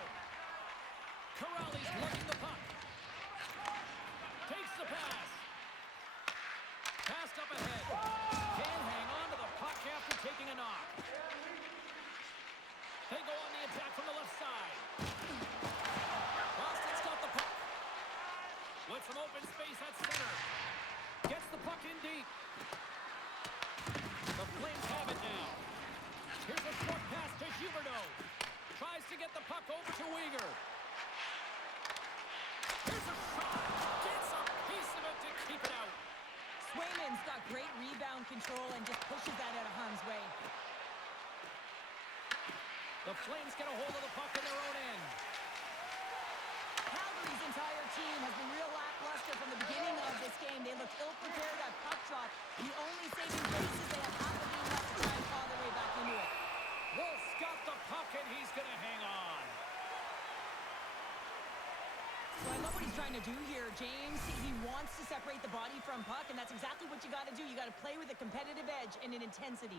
Corrali's lugging the puck. Takes the pass. Passed up ahead. Can't hang on to the puck. With some open space at center. Gets the puck in deep. The Flames have it now. Here's a short pass to Huberdeau. Tries to get the puck over to Weegar. Here's a shot. Gets a piece of it to keep it out. Swayman's got great rebound control and just pushes that out of harm's way. The Flames get a hold of the puck in their own end. Calgary's entire team has been real lackluster from the beginning of this game. They look ill-prepared at puck drop. The only saving grace is they have half a game left to try and claw their way back into it. Wolf's got the puck, and he's going to hang on. So I love what he's trying to do here, James. He wants to separate the body from puck, and that's exactly what you got to do. You got to play with a competitive edge and an intensity.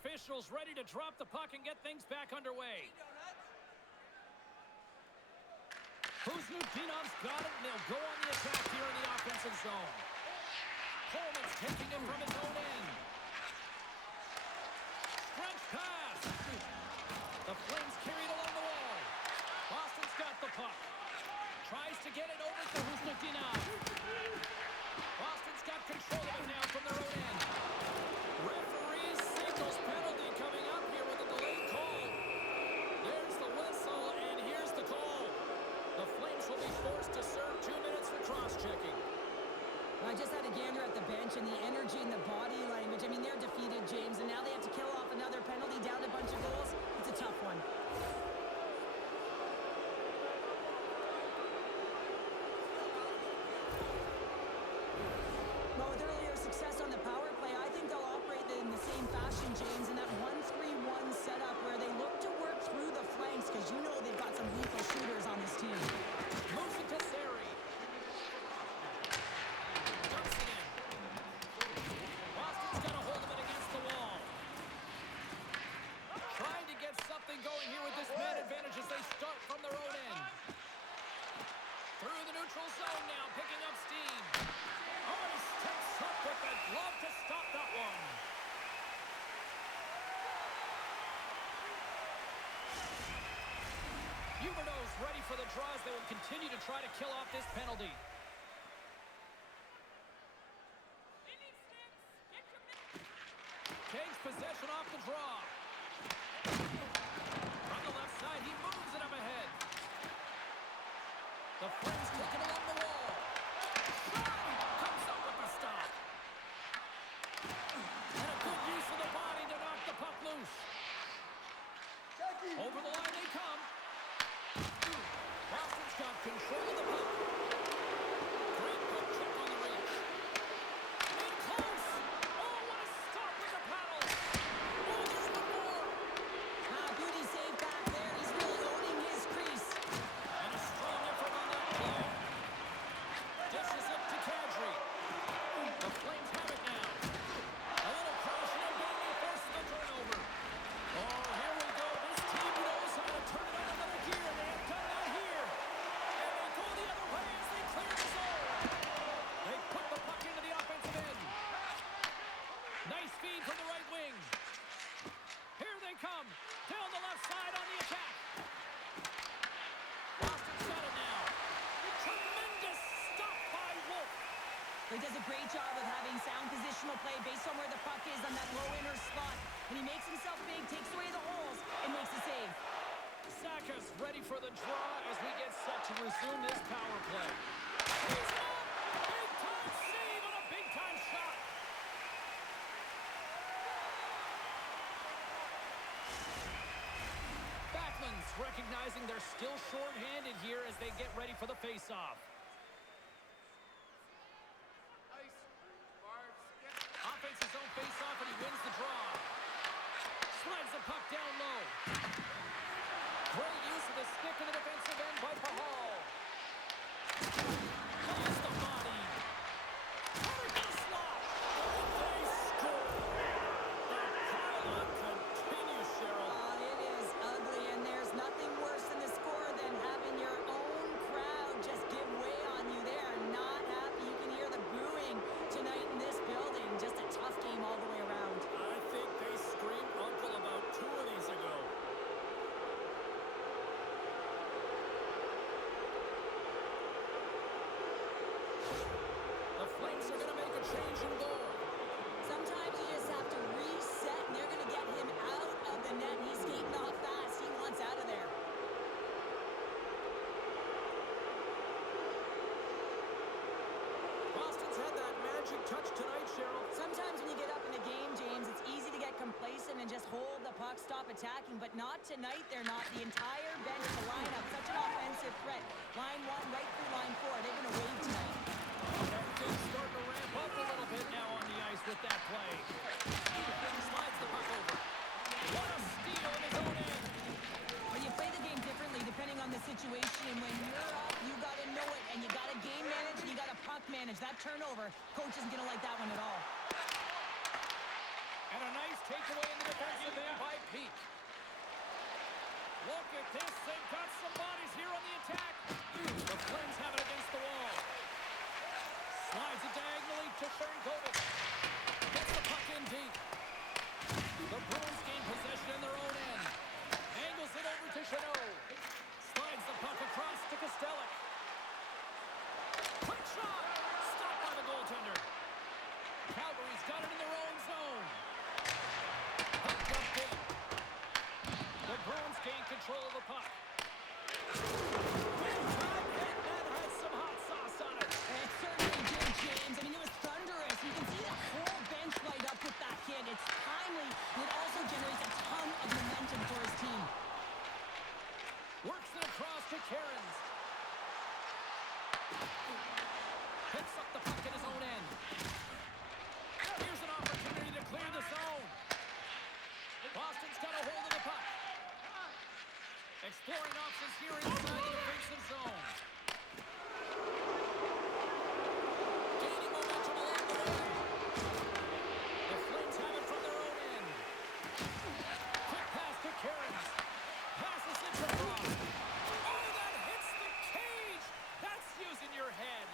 Officials ready to drop the puck and get things back underway. Kuznikov's got it, and they'll go on the attack here in the offensive zone. Coleman's taking him from his own end. Stretch pass. The Flames carried along the wall. Boston's got the puck. Tries to get it over to Kuznikov. Boston's got control of it now from their own end. Referee signals penalty coming up here with a delayed call. There's the whistle, and here's the call. The Flames will be forced to serve 2 minutes for cross-checking. I just had a gander at the bench, and the energy and the body language. I mean, they're defeated, James, and now they have to kill off another penalty, down a bunch of goals. It's a tough one. Well, with earlier success on the power play, I think they'll operate in the same fashion, James, in that 1-3-1 setup where they look to work through the flanks, because you know they've got some lethal shooters on this team. Moves it to Sari. Dumps it in. Boston's got a hold of it against the wall. Trying to get something going here with this man advantage as they start from their own end. Through the neutral zone now, picking up steam. Oh, he steps up with the glove to stop that one. Huberdeau's ready for the draws. They will continue to try to kill off this penalty. Takes possession off the draw. On the left side, he moves it up ahead. The Flames take it along the wall. Comes up with the stop. And a good use of the body to knock the puck loose. Over the line they come. Boston's got control of the puck. Great puck check on the reach. In close. Oh, what a stop with the paddle. Oh, there's one more. Beauty save back there. He's really owning his crease. And a strong effort on that play. Dishes it to Kadri. The Flames have it now. A little crashing and banging forces the turnover. Oh, here we go. This team knows how to turn it on another gear. They have done that here. And they go the other way as they clear the zone. They put the puck into the offensive end. Nice feed from the right wing. Here they come. Down the left side on the attack. Boston's got it now. Tremendous stop by Wolf. He does a great job of having sound positional play based on where the puck is on that low inner slot. And he makes himself big, takes away the holes, and makes the save. Saka's ready for the draw as we get set to resume this power play. He's up! Big-time save and a big-time shot. Backlund's recognizing they're still short-handed here as they get ready for the face-off. Offensive zone face-off, and he wins the draw. Slides the puck down low. Great use of the stick in the defensive end by Pahal. Plays the body. Under the slot. They score. The pile-on continues, Cheryl. It is ugly, and there's nothing worse in the score than having your own crowd just give way on you. They are not happy. You can hear the booing tonight in this building. Just a tough game. stop attacking, but not tonight. They're not. The entire bench, the lineup, such an offensive threat. Line 1 right through line 4. They're going to wave tonight. Everything's starting to ramp up a little bit now on the ice with that play. Slides the puck over. What a steal in his own end. Well, you play the game differently depending on the situation. And when you're up, you got to know it. And you got to game manage and you got to puck manage. That turnover, coach isn't going to like that one at all. And a nice takeaway in the defensive end by Pete. Look at this. They've got some bodies here on the attack. The Flames have it against the wall. Slides it diagonally to Fernkovic. Gets the puck in deep. The Bruins gain possession in their own end. Angles it over to Chanot. Slides the puck across to Kostelic. Quick shot! Stopped by the goaltender. Calgary's got it in their own zone. Puck dumped in. The Bruins gain control of the puck. Big time hit, and had some hot sauce on it. It certainly did, James. I mean, it was thunderous. You can see the whole bench light up with that hit. It's timely, and it also generates a ton of momentum for his team. Works it across to Cairns. Picks up the puck in his own end. Here's an opportunity to clear the zone. Boston's got a hold of the puck. Exploring options here inside the defensive zone. Gaining momentum along the way. The Flames have it from their own end. Quick pass to Cairns. Passes it to Brock. Oh, that hits the cage! That's using your head.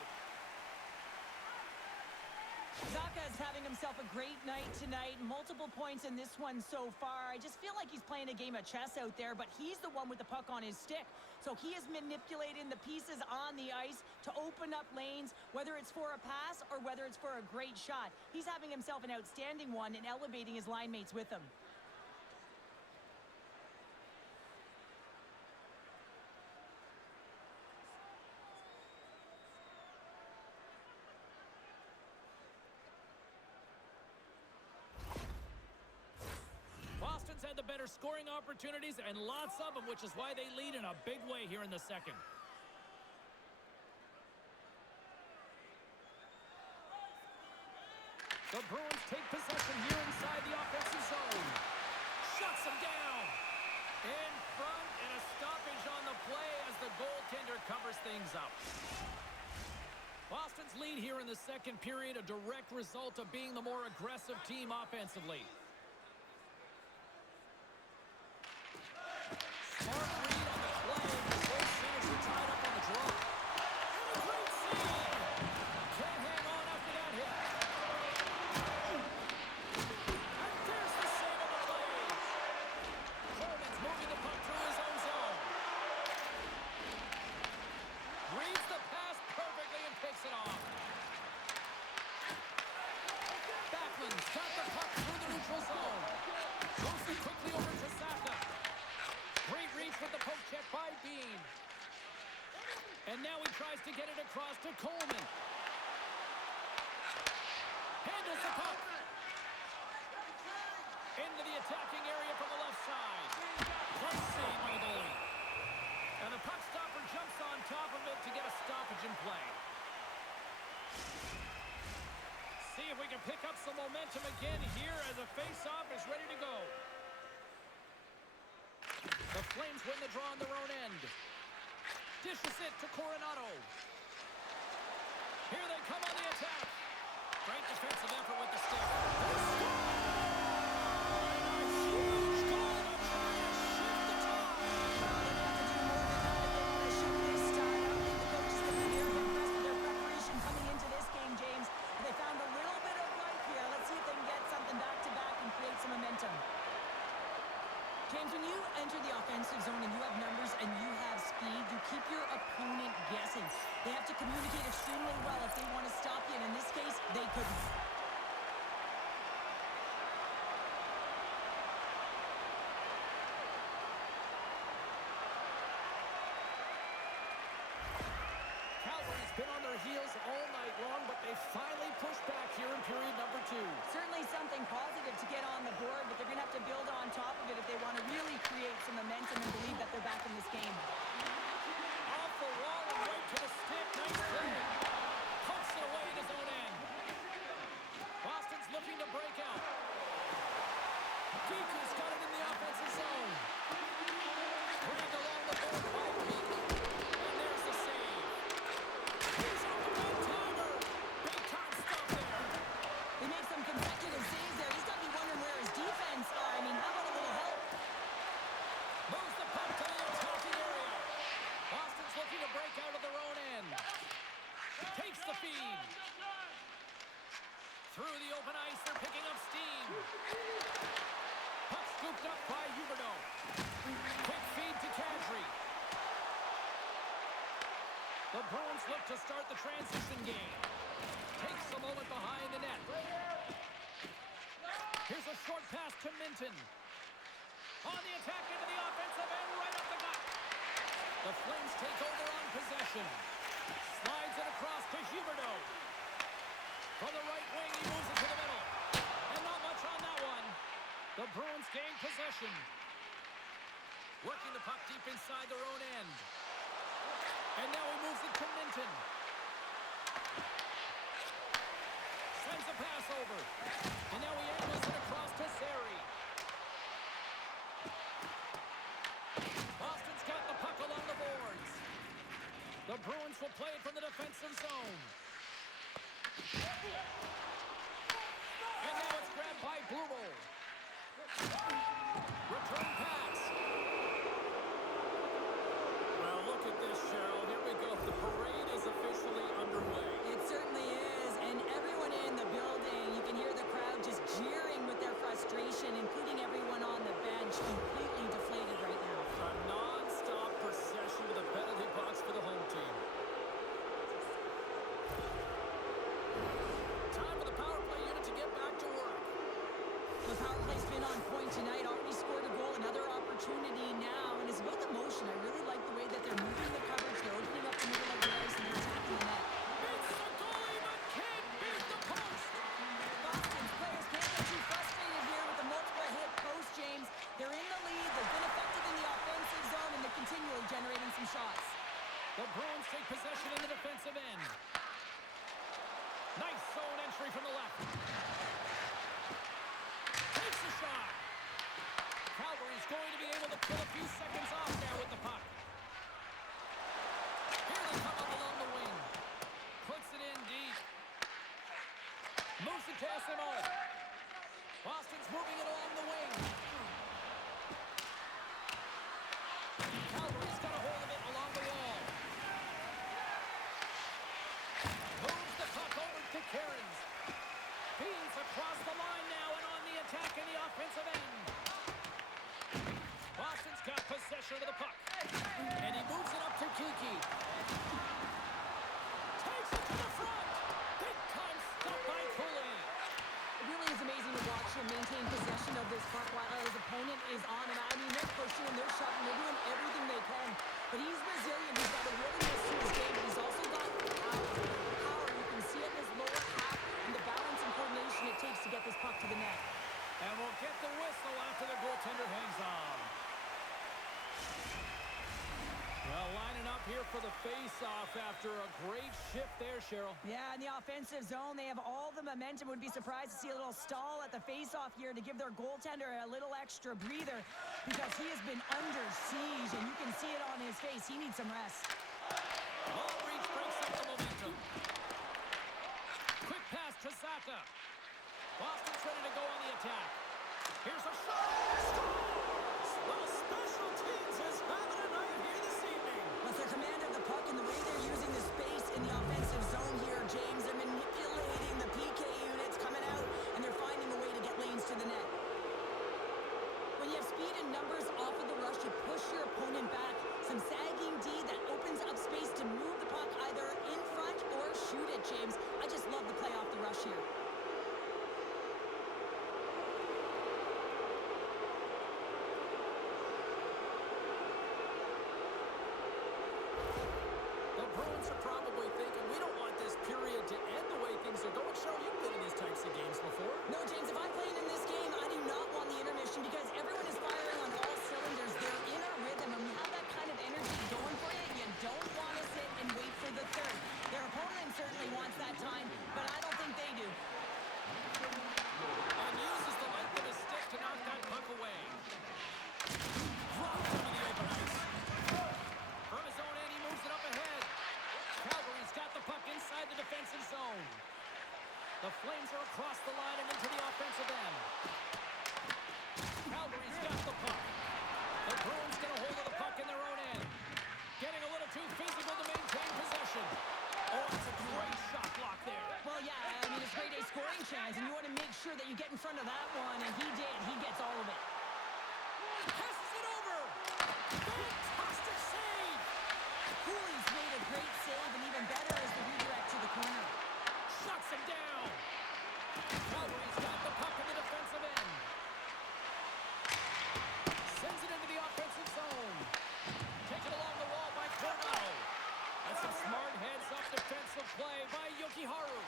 Zacha is having himself a great night tonight. Multiple points in this one so far. I just feel like he's playing a game of chess out there, but he's the one with the puck on his stick. So he is manipulating the pieces on the ice to open up lanes, whether it's for a pass or whether it's for a great shot. He's having himself an outstanding one and elevating his line mates with him. Boston's had the better scoring opportunities and lots of them, which is why they lead in a big way here in the second. The Bruins take possession here inside the offensive zone. Shuts them down. In front, and a stoppage on the play as the goaltender covers things up. Boston's lead here in the second period, a direct result of being the more aggressive team offensively. Smart read on the play. Both centers are tied up on the draw. And a great save. Can't hang on after that hit. And there's the save of the Flames. Coleman's moving the puck through his own zone. Reads the pass perfectly and picks it off. Backlund's got the puck through the neutral zone. Moves it quickly over to Zacha. Great reach with the poke check by Bean. And now he tries to get it across to Coleman. Handles the puck. Into the attacking area from the left side. Plus save by the goalie. And the puck stopper jumps on top of it to get a stoppage in play. See if we can pick up some momentum again here as the face-off is ready to go. The Flames win the draw on their own end. Dishes it to Coronado. Here they come on the attack. Great defensive effort with the stick. They score! A huge goal to try and shift the tide. Coming into this game, James, they found a little bit of life here. Let's see if they can get something back-to-back and create some momentum. James, when you enter the offensive zone and you have numbers and you have speed, you keep your opponent guessing. They have to communicate extremely well if they want to stop you, and in this case, they couldn't. Calgary's been on their heels all night long, but they finally pushed back here in period number two. Certainly something positive to get on the board, but they're going to have to build on top of it if they want to really create some momentum and believe that they're back in this game. Off the wall and right to the stick. Nice play. Pumps it away in his own end. Boston's looking to break out. Deacon's got it in the offensive zone. Dragged along the board by Week. And there's the save. He's on the one-timer. Big-time stop there. They make some consecutive saves there. He's got to be wondering where his defense are. I mean, how about a little help? Moves the puck to the attacking area. Boston's looking to break out of their own end. Takes the feed. Through the open ice, they're picking up steam. Puck scooped up by Huberdeau. Quick feed to Kadri. The Bruins look to start the transition game. Takes a moment behind the net. Here's a short pass to Minton. On the attack into the offensive end, right up the gut. The Flames take over on possession. Slides it across to Huberdeau. From the right wing, he moves it to the middle. And not much on that one. The Bruins gain possession. Working the puck deep inside their own end. And now he moves it to Minton. Sends a pass over. And now he angles it across to Zary. Boston's got the puck along the boards. The Bruins will play it from the defensive zone. And now it's grabbed by Blumel. Return pass. Well, look at this, Cheryl. Here we go. The parade is officially underway. It certainly is, and everyone in the building, you can hear the crowd just jeering with their frustration, including everyone on the bench, completely deflated right now. A non-stop procession to the penalty box for the home team. Time for the power play unit to get back to work. The power play's been on point tonight, already scored a goal, another opportunity now, and it's about the motion. I really like the way that they're moving the coverage, they're opening up the middle of the ice, and they're attacking the net. It's the goalie, but can't beat the post. Boston's players can't get too frustrated here with the multiple hit post, James. They're in the lead, they've been effective in the offensive zone, and they're continually generating some shots. The Bruins take possession in the defensive end. Nice zone entry from the left. Takes the shot. Calgary's going to be able to pull a few seconds off now with the puck. Here they come up along the wing. Puts it in deep. Moves it to SMO. Boston's moving it along the wing. Calgary's got a hold of it along the wall. Moves the puck over to Cairns. Beans across the line now and on the attack in the offensive end. Boston's got possession of the puck. And he moves it up to Kiki. Takes it to the front. Big time stop by Cooley. It really is amazing to watch him maintain possession of this puck while his opponent is on him. I mean, they're pushing, they're shoving, they're doing everything they can. But he's resilient. He's got a willingness to his game, but he's also got power. You can see it in his lower half and the balance and coordination it takes to get this puck to the net. And we'll get the whistle after the goaltender hangs on. Well, lining up here for the face-off after a great shift there, Cheryl. Yeah, in the offensive zone, they have all the momentum. Would be surprised to see a little stall at the face-off here to give their goaltender a little extra breather because he has been under siege, and you can see it on his face. He needs some rest. Long reach breaks up the momentum. Quick pass to Zaka. Boston's ready to go on the attack. Here's a shot. Scores! Well, special teams is having a night here this evening. With the command of the puck and the way they're using the space in the offensive zone here, James, they're manipulating the PK units coming out, and they're finding a way to get lanes to the net. When you have speed and numbers off of the rush, you push your opponent back. Some sagging D that opens up space to move the puck either in front or shoot it, James. I just love the play off the rush here. The Bruins are probably thinking, we don't want this period to make sure that you get in front of that one, and he did. He gets all of it. Passes it over. Fantastic save. Cooley's made a great save, and even better is the redirect to the corner. Shuts him down. Calgary's got the puck in the defensive end. Sends it into the offensive zone. Taken along the wall by Coronado. That's a smart heads-up defensive play by Yokiharu.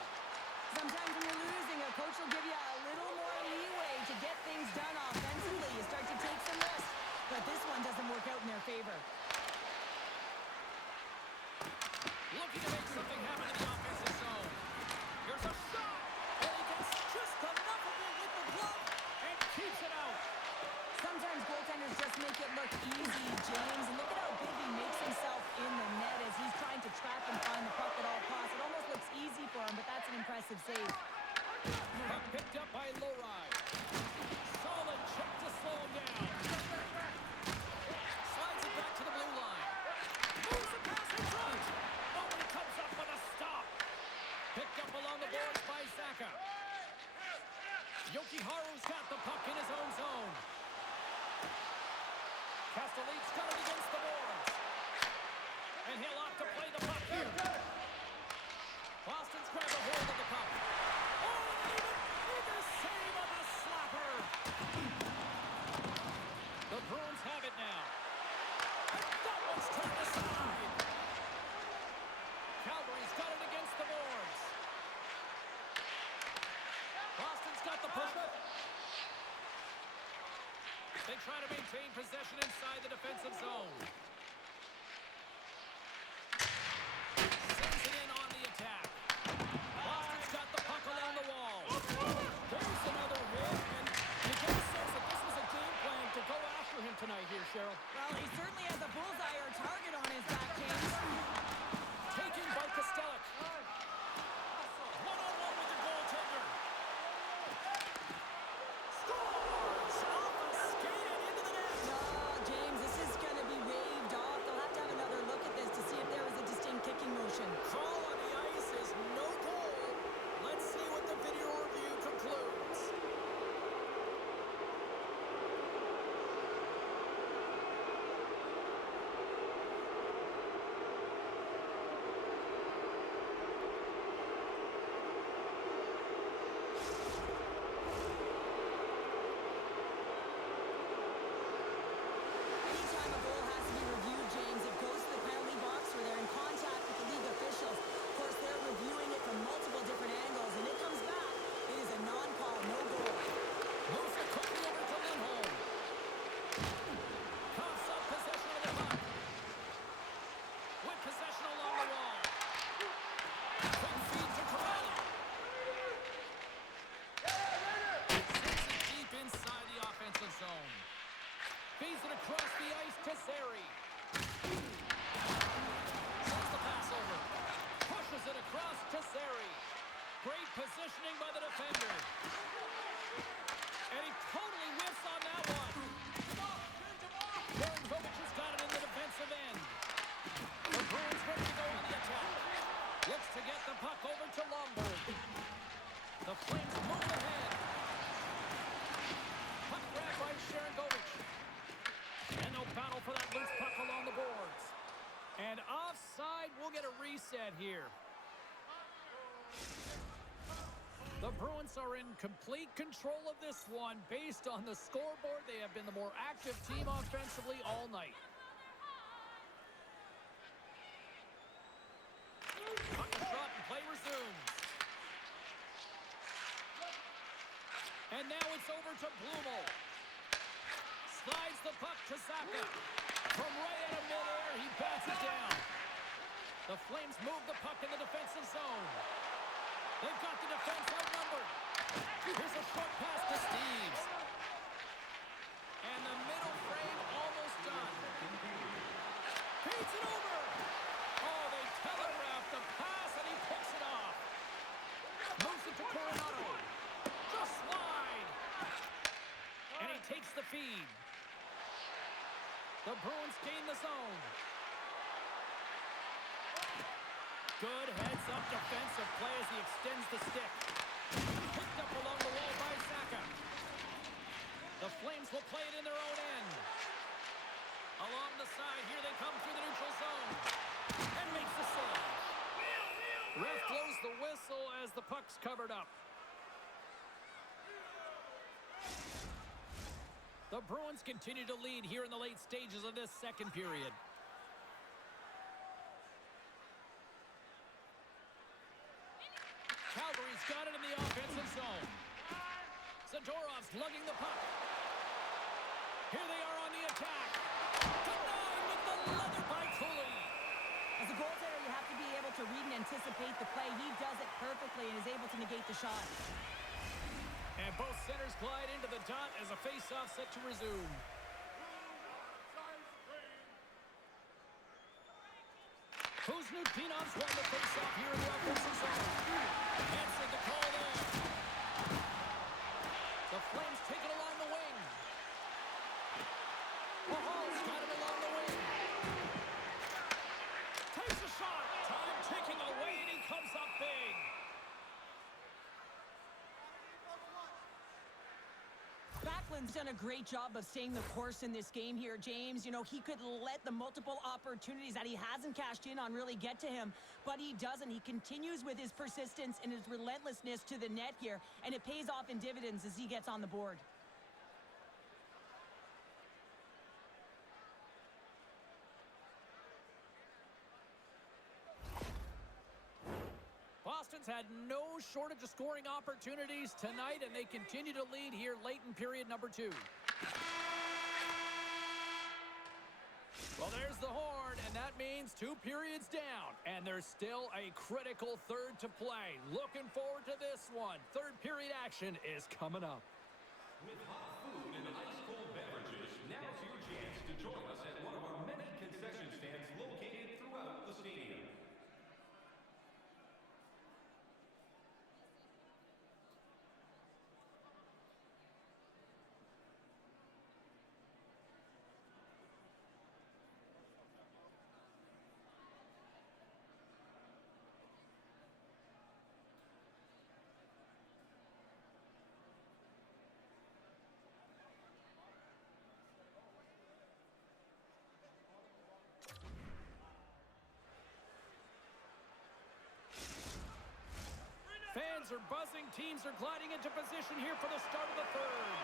Sometimes when you're losing, a coach will give you a little more leeway to get things done offensively. You start to take some risks, but this one doesn't work out in their favor. Looking to make something happen in the offensive zone. Here's a shot. And he gets just enough of it with the glove and keeps it out. Sometimes goaltenders just make it look easy, James. And look at how big he makes himself in the net as he's trying to trap and find the puck at all costs. It almost looks easy for him, but that's an impressive save. Puck picked up by Lowry. Solid check to slow him down. Slides it back to the blue line. Moves the pass in front. Oh, and he comes up with a stop. Picked up along the boards by Zaka. Yokiharu's got the puck in his own zone. Castellit's got it against the boards. And he'll opt to play the puck here. Boston's grabbed a hold of the puck. Oh, and even bigger save on the slapper. The Bruins have it now. And that one's turned aside. Calgary's got it against the boards. Boston's got the puck. They try to maintain possession inside the defensive zone. Sends it in on the attack. Boston's got the puck along the wall. There's another hit, and you get a sense that this was a game plan to go after him tonight here, Cheryl. Well, he certainly has a bullseye or a target on his back, James. Taken by Kostelic. One-on-one with the goaltender. Scores! Off and skated into the net. No, James, this is going to be waved off. They'll have to have another look at this to see if there was a distinct kicking motion. Call on the ice is no goal. Let's see what the video review concludes. Anytime a goal has to be reviewed, James, it goes to the penalty box where they're in contact with the league officials. Of course, they're reviewing it from multiple different angles, and it comes back. It is a non-call, no goal. Moves it quickly over to Lindholm. Coughs up possession of the puck. With possession along the wall. Quick feed to Corrali. Sends it deep inside the offensive zone. Feeds it across the ice to Zary. Sends the pass over. Pushes it across to Zary. Great positioning by the defender. And he totally whiffs on that one. Kovac has got it in the defensive end. The Bruins ready to go on the attack. Looks to get the puck over to Lomberg. The Flames move ahead. Puck grab by Sharangovich. And no battle for that loose puck along the boards. And offside, we'll get a reset here. The Bruins are in complete control of this one. Based on the scoreboard, they have been the more active team offensively all night. Puck is dropped and play resumes. And now it's over to Blumel. Slides the puck to Zaka. From right out of midair, he bats it down. The Flames move the puck in the defensive zone. They've got the defense outnumbered. Here's a short pass to Steves. And the middle frame almost done. Feeds it over. Oh, they telegraphed the pass, and he picks it off. Moves it to Coronado. Just wide. And he takes the feed. The Bruins gain the zone. Good heads-up defensive play as he extends the stick. Picked up along the wall Bruins will play it in their own end. Along the side, here they come through the neutral zone. And makes the save. Ref blows the whistle as the puck's covered up. The Bruins continue to lead here in the late stages of this second period. Calgary's got it in the offensive zone. Zadorov's lugging the puck. Here they are on the attack. Denied with the leather by Cooley. As a goaltender, you have to be able to read and anticipate the play. He does it perfectly and is able to negate the shot. And both centers glide into the dot as a face-off set to resume. Kuznikov's won the face-off here in the offensive zone. Answered the call there. The Flames take it along the wing. Mahal's got it along the wing. Takes a shot. Time ticking away, and he comes up big. Backlund's done a great job of staying the course in this game here, James. You know, he could let the multiple opportunities that he hasn't cashed in on really get to him, but he doesn't. He continues with his persistence and his relentlessness to the net here, and it pays off in dividends as he gets on the board. Boston's had no shortage of scoring opportunities tonight, and they continue to lead here late in period number 2. Well, there's the horn, and that means 2 periods down, and there's still a critical third to play. Looking forward to this one. Third period action is coming up. With hot food and ice-cold beverages, now's your chance to join us at one of our many concession stands located throughout the stadium. Fans are buzzing. Teams are gliding into position here for the start of the third.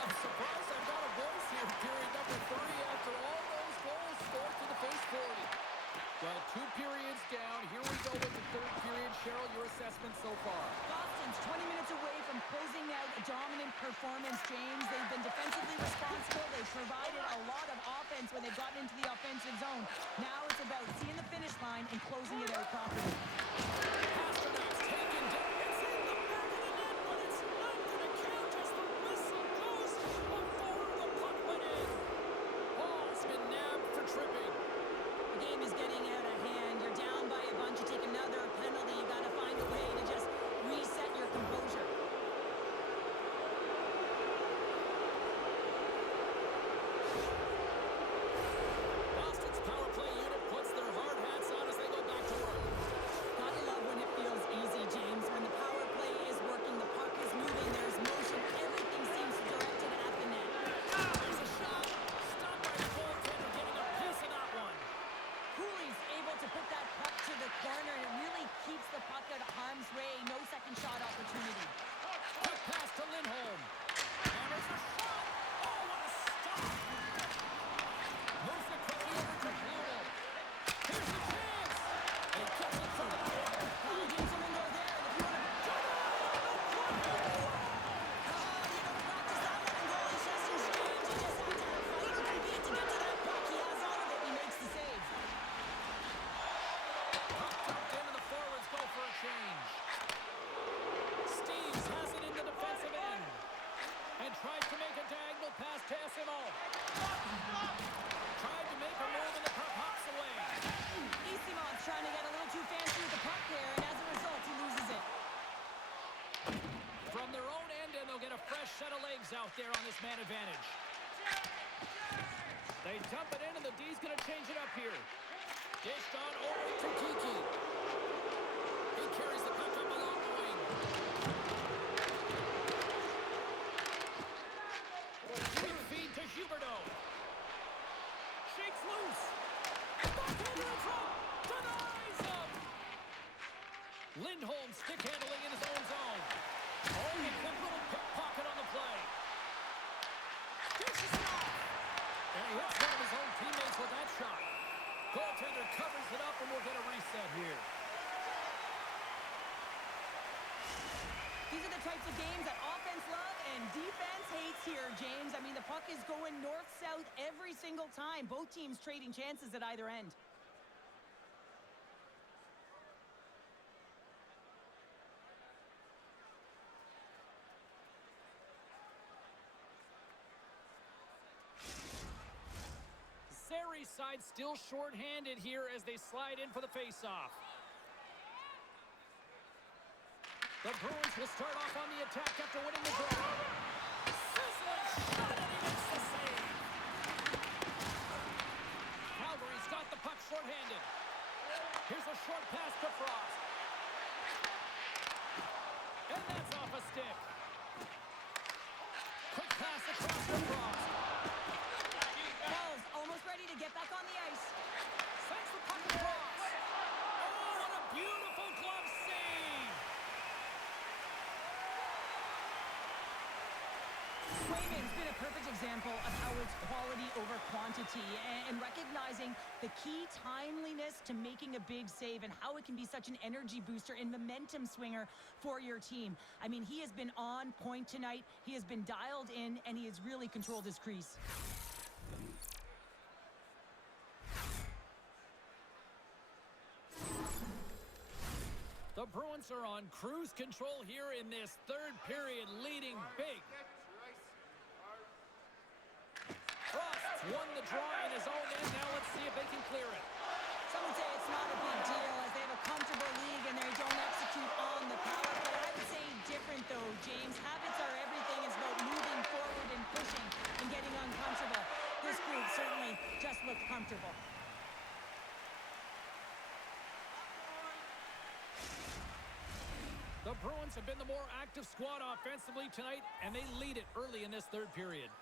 I'm surprised I've got a voice here, period number 3, after all those goals scored to the face 40. Well, 2 periods down. Here we go with the third period. Cheryl, your assessment so far? Boston's 20 minutes away from closing out a dominant performance, James. They've been defensively responsible. They've provided a lot of offense when they've gotten into the offensive zone. Now it's about seeing the finish line and closing it out properly. Pasternak's taken down. It's in the back of the net, but it's not going to count as the whistle goes before the puck went in. Ball's been nabbed for tripping. The game is getting out of hand. You're down by a bunch. You take another penalty. You got to find a way to just reset your composure. Boston's power play unit puts their hard hats on as they go back to work. Gotta love when it feels easy, James. When the power play is working, the puck is moving, there's motion. Everything seems directed at the net. There's a shot. Stopped by the goaltender, getting a piece of that one. Cooley's able to put that puck to the corner, and it really keeps the puck out of harm's way. No second shot opportunity. Quick pass to Lindholm. And there's a shot. Oh, what a stop. Moves the quickly over to Bruno. Here's the chance. He gets it from the corner. The game's a window there. If you want to... You don't practice that one in goalie Chester's James. You just have to fight and compete to get to that puck. He has all of it. He makes the save. Puck tucked in and the forwards go for a change. Steves has it in the defensive end. And tries to make a diagonal pass to SMO. Tried to make a move and the puck hops away. Easymont's trying to get a little too fancy with the puck there, and as a result, he loses it. From their own end, and they'll get a fresh set of legs out there on this man advantage. They dump it in, and the D's going to change it up here. Dished on over to Kiki. He carries the puck up along the wing. Lindholm stick handling in his own zone. Oh, a quick little pickpocket on the play. Dishes it off. And he hits one of his own teammates with that shot. Goaltender covers it up, and we'll get a reset here. These are the types of games that offense love and defense hates here, James. I mean, the puck is going north-south every single time. Both teams trading chances at either end. Sarri's side still short-handed here as they slide in for the face-off. The Bruins will start off on the attack after winning the draw. Sizzling shot, and he makes the save. Calgary's got the puck short-handed. Here's a short pass to Frost. And that's off a stick. Quick pass across to Frost. Ball's almost ready to get back on the ice. Sends the puck across. Oh, what a beautiful glove save. Swayman's been a perfect example of how it's quality over quantity and recognizing the key timeliness to making a big save and how it can be such an energy booster and momentum swinger for your team. I mean, he has been on point tonight. He has been dialed in, and he has really controlled his crease. The Bruins are on cruise control here in this third period, leading big. Frost won the draw in his own end. Now let's see if they can clear it. Some would say it's not a big deal as they have a comfortable league and they don't execute on the power play. I would say different, though, James. Habits are everything. It's about moving forward and pushing and getting uncomfortable. This group certainly just looked comfortable. The Bruins have been the more active squad offensively tonight, and they lead it early in this third period.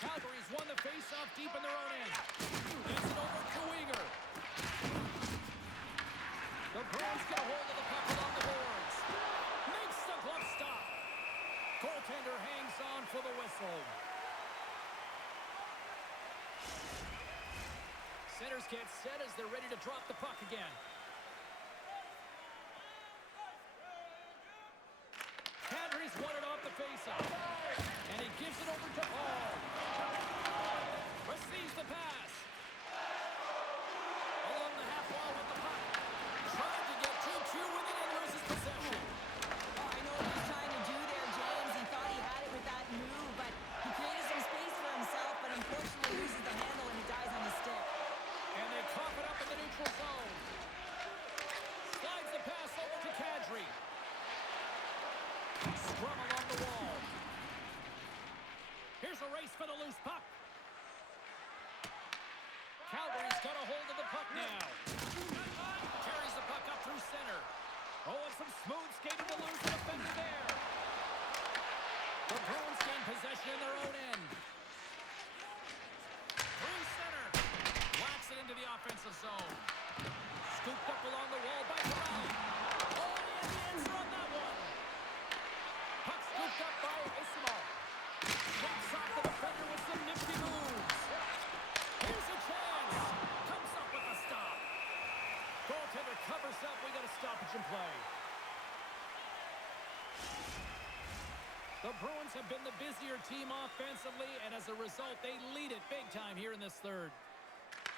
Calgary's won the face-off deep in their own end. Gives it over to Uyghur. The Bruins get a hold of the puck along the boards. Makes the glove stop. Goaltender hangs on for the whistle. Centers get set as they're ready to drop the puck again. Kadri's won it off the faceoff. And he gives it over to Hall. Receives the pass. Along the half wall with the puck. Trying to get 2-2 with it and loses possession. Oh, I know what he's trying to do there, James. He thought he had it with that move, but he created some space for himself, but unfortunately loses the handle and he dies on the stick. And they cough it up in the neutral zone. Slides the pass over to Kadri. Scrum along the wall. Here's a race for the loose puck. Calgary's got a hold of the puck now. Carries the puck up through center. Oh, and some smooth skating to lose the defender there. The Bruins gain possession in their own end. Through center. Whacks it into the offensive zone. Scooped up along the wall by Brown. Oh, and he has the answer on that one. Puck scooped up by Isimo. Shakes off the defender with some nifty moves. Here's a chance. Comes up with a stop. Goaltender covers up. We got a stoppage in play. The Bruins have been the busier team offensively, and as a result, they lead it big time here in this third.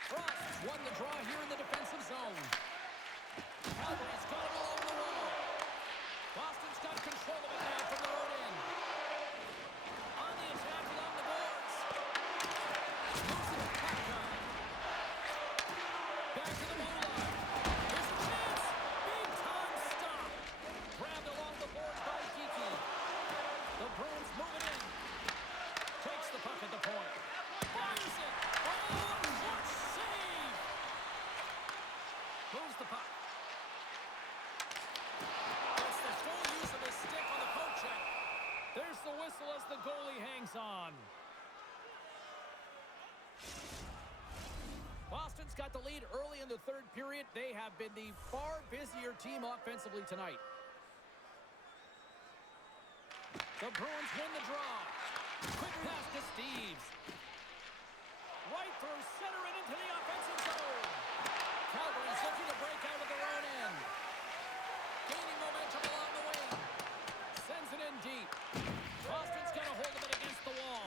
Frost won the draw here in the defensive zone. Calgary's got it along the wall. Boston's got control of it now from their own end. On the attack along the boards. Moves it to Kaka. Back to the blue line. Here's a chance. Big time stop. Grabbed along the boards by Kiki. The Bruins move it in. Takes the puck at the point. Fires it. Oh, what save! Moves the puck. Gets the full use of his stick on the poke check. There's the whistle as the goalie hangs on. Boston Boston's got the lead early in the third period. They have been the far busier team offensively tonight. The Bruins win the draw. Quick pass to Steves. Right through center and into the offensive zone. Calgary's looking to break out of their own end. Gaining momentum along the wing. Sends it in deep. Boston's got a hold of it against the wall.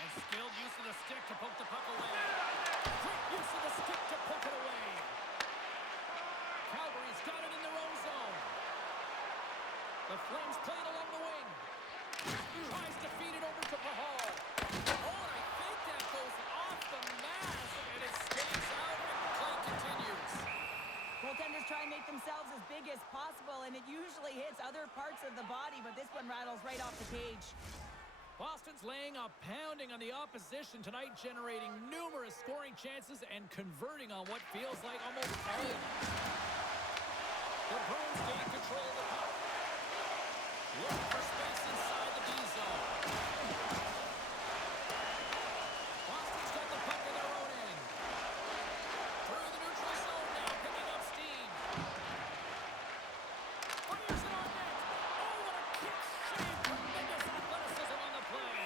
And skilled use of the stick to poke the puck away. Great use of the stick to poke it away. Calgary's got it in their own zone. The Flames play it along the wing. Tries to feed it over to Pahal. Oh, and I think that goes off the mask, and it stays out, and the play continues. Goaltenders try and make themselves as big as possible, and it usually hits other parts of the body, but this one rattles right off the page. Boston's laying a pounding on the opposition tonight, generating numerous scoring chances and converting on what feels like almost all of them. The Bruins gain control of the puck. Looking for space inside the D zone. Boston's got the puck in their own end. Through the neutral zone now, picking up steam. Fires it on net. Oh, what a kick save. Tremendous athleticism on the play.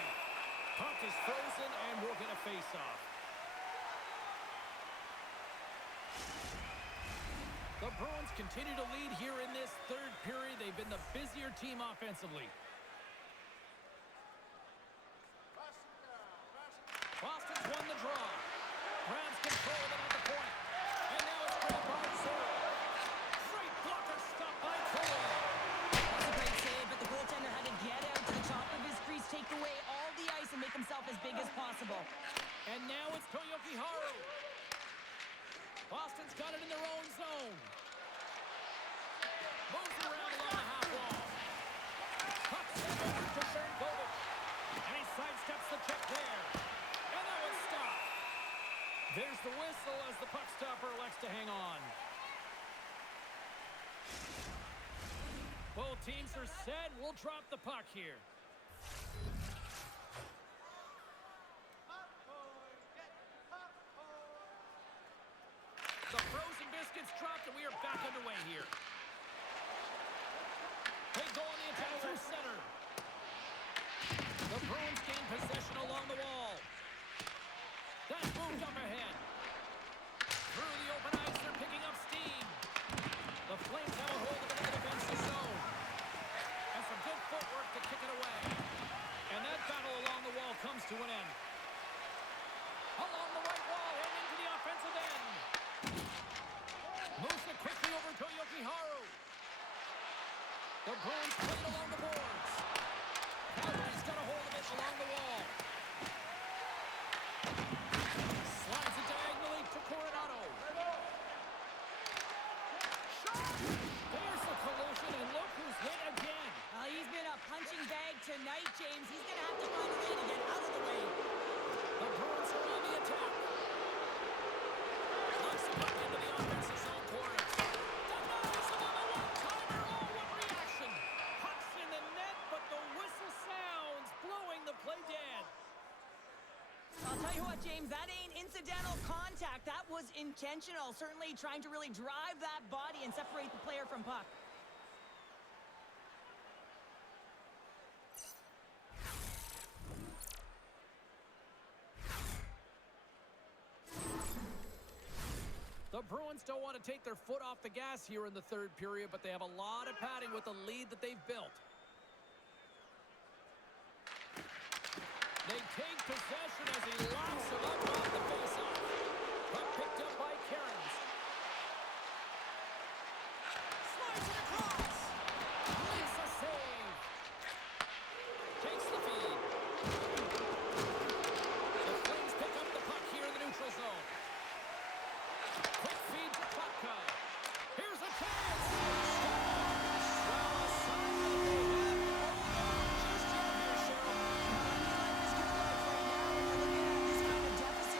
Puck is frozen, and we'll get a face-off. The Bruins continue to lead here in this third period. They've been the busier team offensively. Boston's won the draw. Grabs control of it at the point. And now it's grabbed by Zoro. Great blocker stop by Cole. That's a great save, but the goaltender had to get out to the top of his crease, take away all the ice, and make himself as big as possible. And now it's Toyoki Haru. Boston's got it in their own zone. Moves around along the half wall. Puck sent over to Bernkovic. And he sidesteps the check there. And that one's stopped. There's the whistle as the puck stopper elects to hang on. Both teams are set. We'll drop the puck here. The frozen biscuits dropped, and we are back underway here. They go on the attack through center. The Bruins gain possession along the wall. That's moved up ahead. Through the open ice, they're picking up steam. The Flames have a hold of it in the defensive zone. And some good footwork to kick it away. And that battle along the wall comes to an end. Along the right wall and into the offensive end. Moves it quickly over Toyoki Haru. The Bruins play it along the boards. Calgary's got a hold of it along the wall. Slides it diagonally to Coronado. Shot! There's the collision, and look who's hit again. He's been a punching bag tonight, James. He's going to have to find a way to get out of the way. The Bruins are on the attack. Knocks the puck into the offensive zone corners. Denies him on the one-timer. Oh, what reaction. Puck's in the net, but the whistle sounds, blowing the play dead. I'll tell you what, James, that ain't incidental contact. That was intentional. Certainly trying to really drive that body and separate the player from puck. The Bruins don't want to take their foot off the gas here in the third period, but they have a lot of padding with the lead that they've built. They take possession as he locks him up off the faceoff. Puck picked up by Cairns. Slides it across. Makes a save. Takes the feed. The Flames pick up the puck here in the neutral zone. Quick feed to Klapka. Here's a chance. Well, a sign that they have no just yet here, Cheryl. This could be like right now when you're looking at this kind of deficit.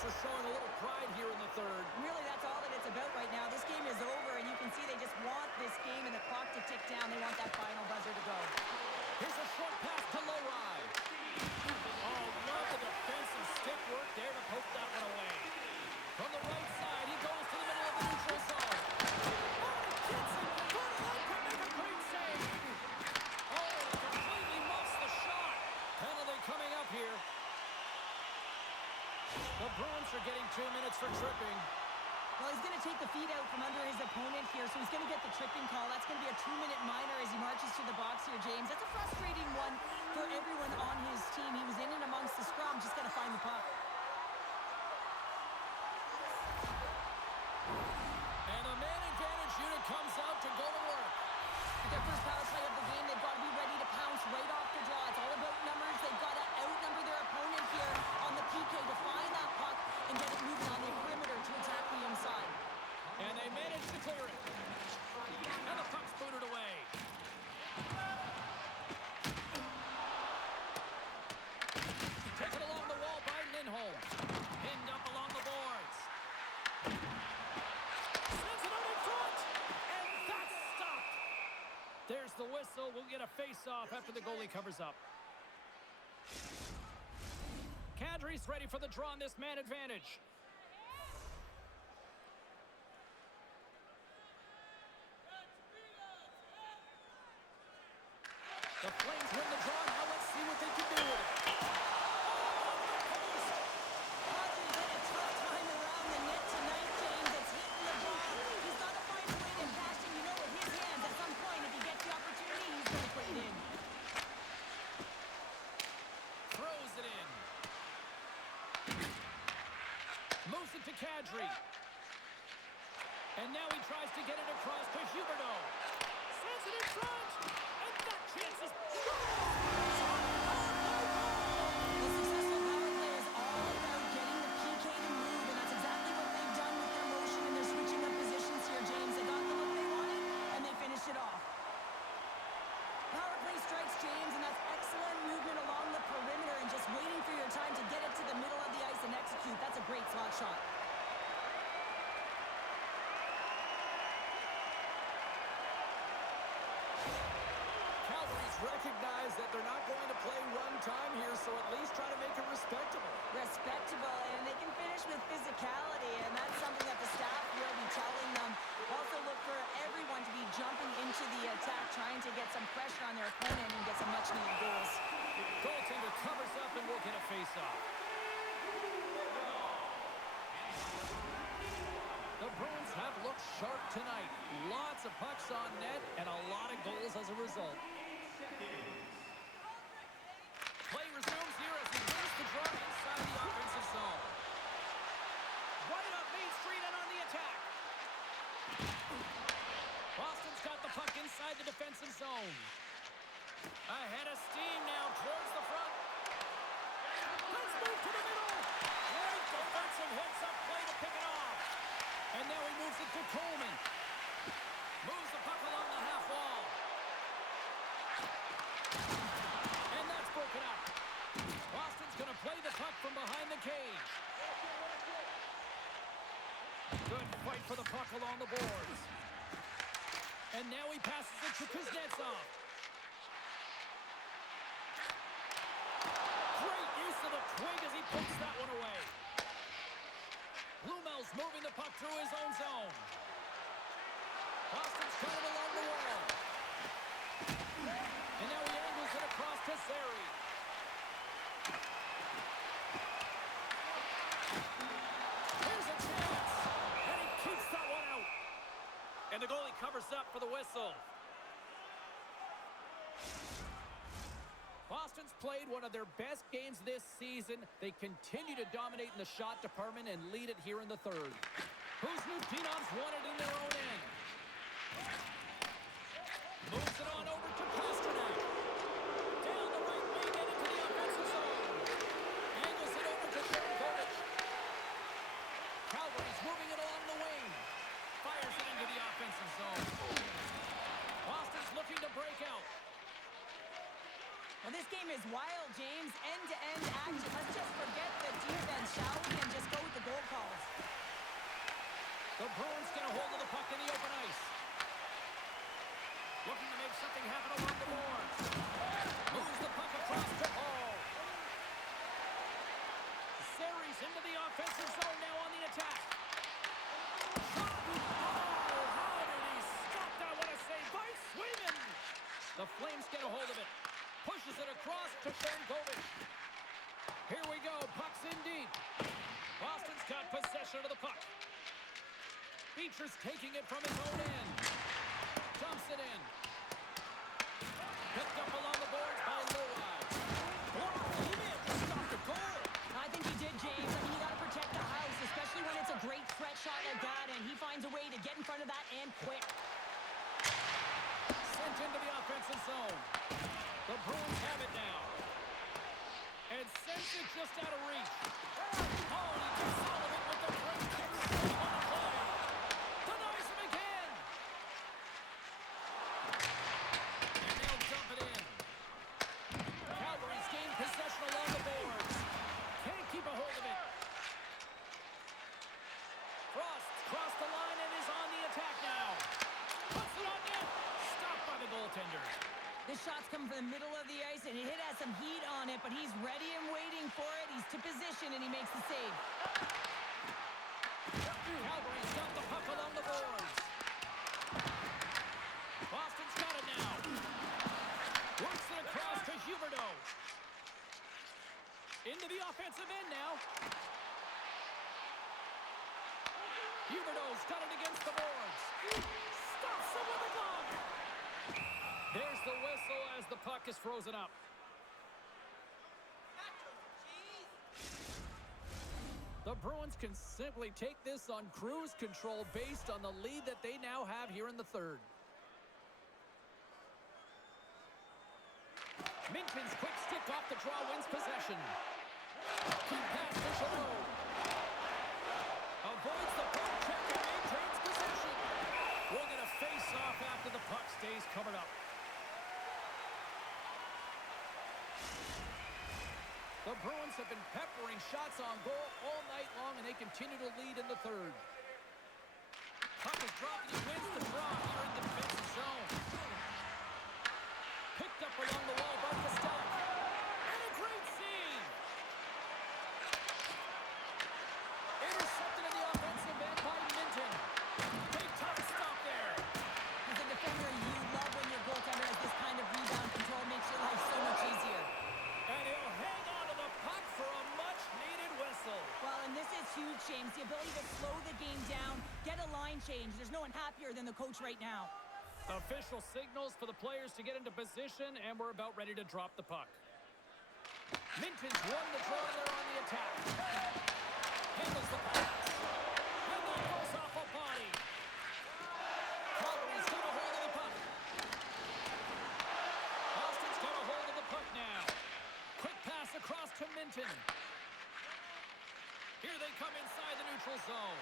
Bruins are showing a little pride here in the third. Really, that's all that it's about right now. This game is over, and you can see they just want this game and the clock to tick down. They want that final buzzer to go. Here's a short pass to Lowry. Oh, love the defensive stick work there to poke that one away. From the right side, he goes to the middle of the neutral zone. Oh, he gets it. Good luck to make a great save. Oh, completely muffs the shot. Penalty coming up here. The Bruins are getting 2 minutes for tripping. Well, he's going to take the feet out from under his opponent here, so he's going to get the tripping call. That's going to be a 2-minute minor as he marches to the box here, James. That's a frustrating one for everyone on his team. He was in and amongst the scrum, just got to find the puck. And the man advantage unit comes out to go to work. Their first power play of the game, they've got to be ready to pounce right off the draw. It's all about numbers. They've got to outnumber their opponent here on the PK to find that puck and get it moving on the perimeter to attack the inside. And they manage to clear it. And the puck's booted away. Taken along the wall by Lindholm. Pinned up along the boards. Sends it out in front. And that's stopped. There's the whistle. We'll get a face-off after the goalie covers up. Kadri's ready for the draw on this man advantage. The Flames win the draw. Now let's see what they can do with it. Kadri's had a tough time around the net tonight, James. It's hitting the ball. He's got to find a way to cash in, with his hands. At some point, if he gets the opportunity, he's going to put it in. Throws it in. Moves it to Kadri. And now he tries to get it across to Huberdeau. Sends it in front. And that chance is... The successful power play is all about getting the PK to move, and that's exactly what they've done with their motion and their switching up positions here, James. They got the look they wanted, and they finished it off. Power play strikes, James, and that's excellent movement along the perimeter and just waiting for your time to get it to the middle of the ice and execute. That's a great slot shot. Recognize that they're not going to play run time here, so at least try to make it respectable. Respectable, and they can finish with physicality, and that's something that the staff will be telling them. Also look for everyone to be jumping into the attack, trying to get some pressure on their opponent and get some much-needed goals. Goaltender covers up, and we'll get a face-off. The Bruins have looked sharp tonight. Lots of pucks on net, and a lot of goals as a result. Play resumes here as he wins the draw inside the offensive zone. Right up Main Street and on the attack. Boston's got the puck inside the defensive zone. Ahead of steam now towards the front. Let's move to the middle. Great defensive heads-up play to pick it off. And now he moves it to Coleman. Moves the puck along the half wall. And that's broken up. Boston's going to play the puck from behind the cage. Good fight for the puck along the boards. And now he passes it to Kuznetsov. Great use of the twig as he pokes that one away. Blumel's moving the puck through his own zone. Boston's got it along the wall. And now he angles it across to Zary. Here's a chance. And he keeps that one out. And the goalie covers up for the whistle. Boston's played one of their best games this season. They continue to dominate in the shot department and lead it here in the third. Kuznikov's won it in their own end. Moves it on over to Pasternak. Down the right wing and into the offensive zone. Angles it over to Kovacic. Calgary's moving it along the wing. Fires it into the offensive zone. Boston's looking to break out. Well, this game is wild, James. End-to-end action. Let's just forget the defense, shall we, and just go with the goal calls. The Bruins get a hold of the puck in the open ice. Looking to make something happen along the boards. Moves the puck across to Hall. Series into the offensive zone now on the attack. Shot! Oh, how did he stop that? What a save by Swayman! The Flames get a hold of it. Pushes it across to Shankovic. Here we go. Puck's in deep. Boston's got possession of the puck. Beecher's taking it from his own end. Dumps it in. Picked up along the boards by Lowry. He may have just stopped a goal. I think he did, James. I mean, you got to protect the house, especially when it's a great threat shot like that, and he finds a way to get in front of that and quick. Sent into the offensive zone. The Bruins have it now. And sends it just out of reach. Oh, he gets Sullivan with the great kick on the play. Denies him again. And they'll dump it in. Calgary's gained possession along the boards. Can't keep a hold of it. Frost crossed the line and is on the attack now. Puts it on net. Stopped by the goaltender. This shot's coming from the middle of the ice, and it has some heat on it, but he's ready and waiting for it. He's to position, and he makes the save. Calgary's got the puck along the boards. Boston's got it now. Works it across to Huberdeau. Into the offensive end now. Huberdeau's got it against the boards. Stops him with a glove. There's the whistle as the puck is frozen up. The Bruins can simply take this on cruise control based on the lead that they now have here in the third. Minton's quick stick off the draw wins possession. Key pass to Giroux. Avoids the puck check and maintains possession. We'll get a face-off after the puck stays covered up. The Bruins have been peppering shots on goal all night long, and they continue to lead in the third. Puck is dropped, and he wins the draw here in the defensive zone. Picked up along the wall by Costello. And a great save! Intercepted in the offensive end by Minton. Big time stop there. As a defender, you love when your goaltender has this kind of rebound control. Makes your life so much easier. And he'll hang on to the puck for a much-needed whistle. Well, and this is huge, James. The ability to slow the game down, get a line change. There's no one happier than the coach right now. Official signals for the players to get into position, and we're about ready to drop the puck. Minton's won the draw there on the attack. Handles the pass. And that goes off a body. Calgary's got a hold of the puck. Boston's got a hold of the puck now. Quick pass across to Minton. Here they come inside the neutral zone.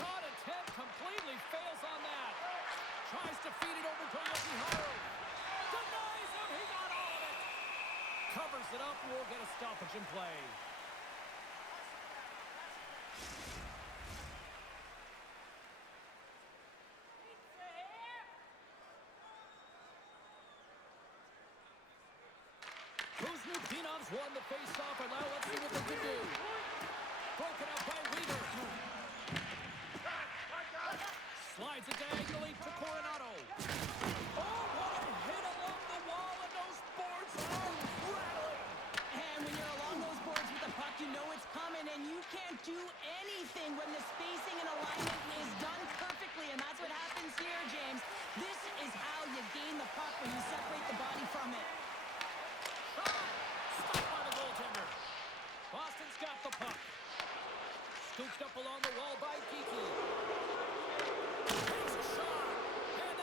Shot attempt completely fails on that. Tries to feed it over to Yoshihiro. Denies him. He got all of it. Covers it up. We'll get a stoppage in play. Kuznikov's won the face-off, and now let's see what they can do. Broken up by Weaver. Slides it diagonally to Coronado. Oh, what a hit along the wall, and those boards are rattling. And when you're along those boards with the puck, you know it's coming, and you can't do anything when the spacing and alignment is done perfectly, and that's what happens here, James. This is how you gain the puck when you separate the body from it. Stopped by the goaltender. Boston's got the puck. Scooped up along the wall by Kiki. Takes a shot, and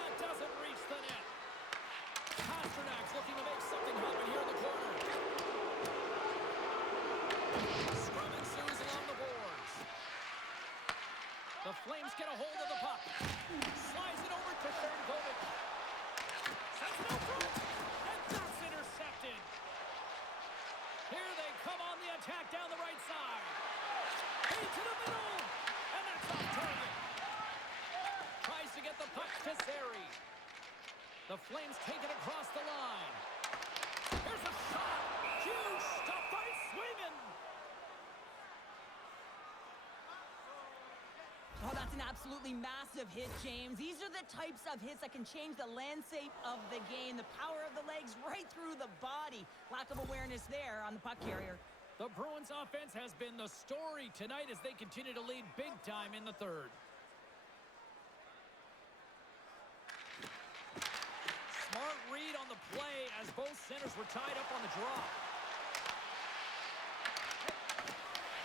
The Flames take it across the line. Here's a shot. Huge stop by Swinging. Oh, that's an absolutely massive hit, James. These are the types of hits that can change the landscape of the game. The power of the legs right through the body. Lack of awareness there on the puck carrier. The Bruins offense has been the story tonight as they continue to lead big time in the third. Smart read on the play as both centers were tied up on the draw.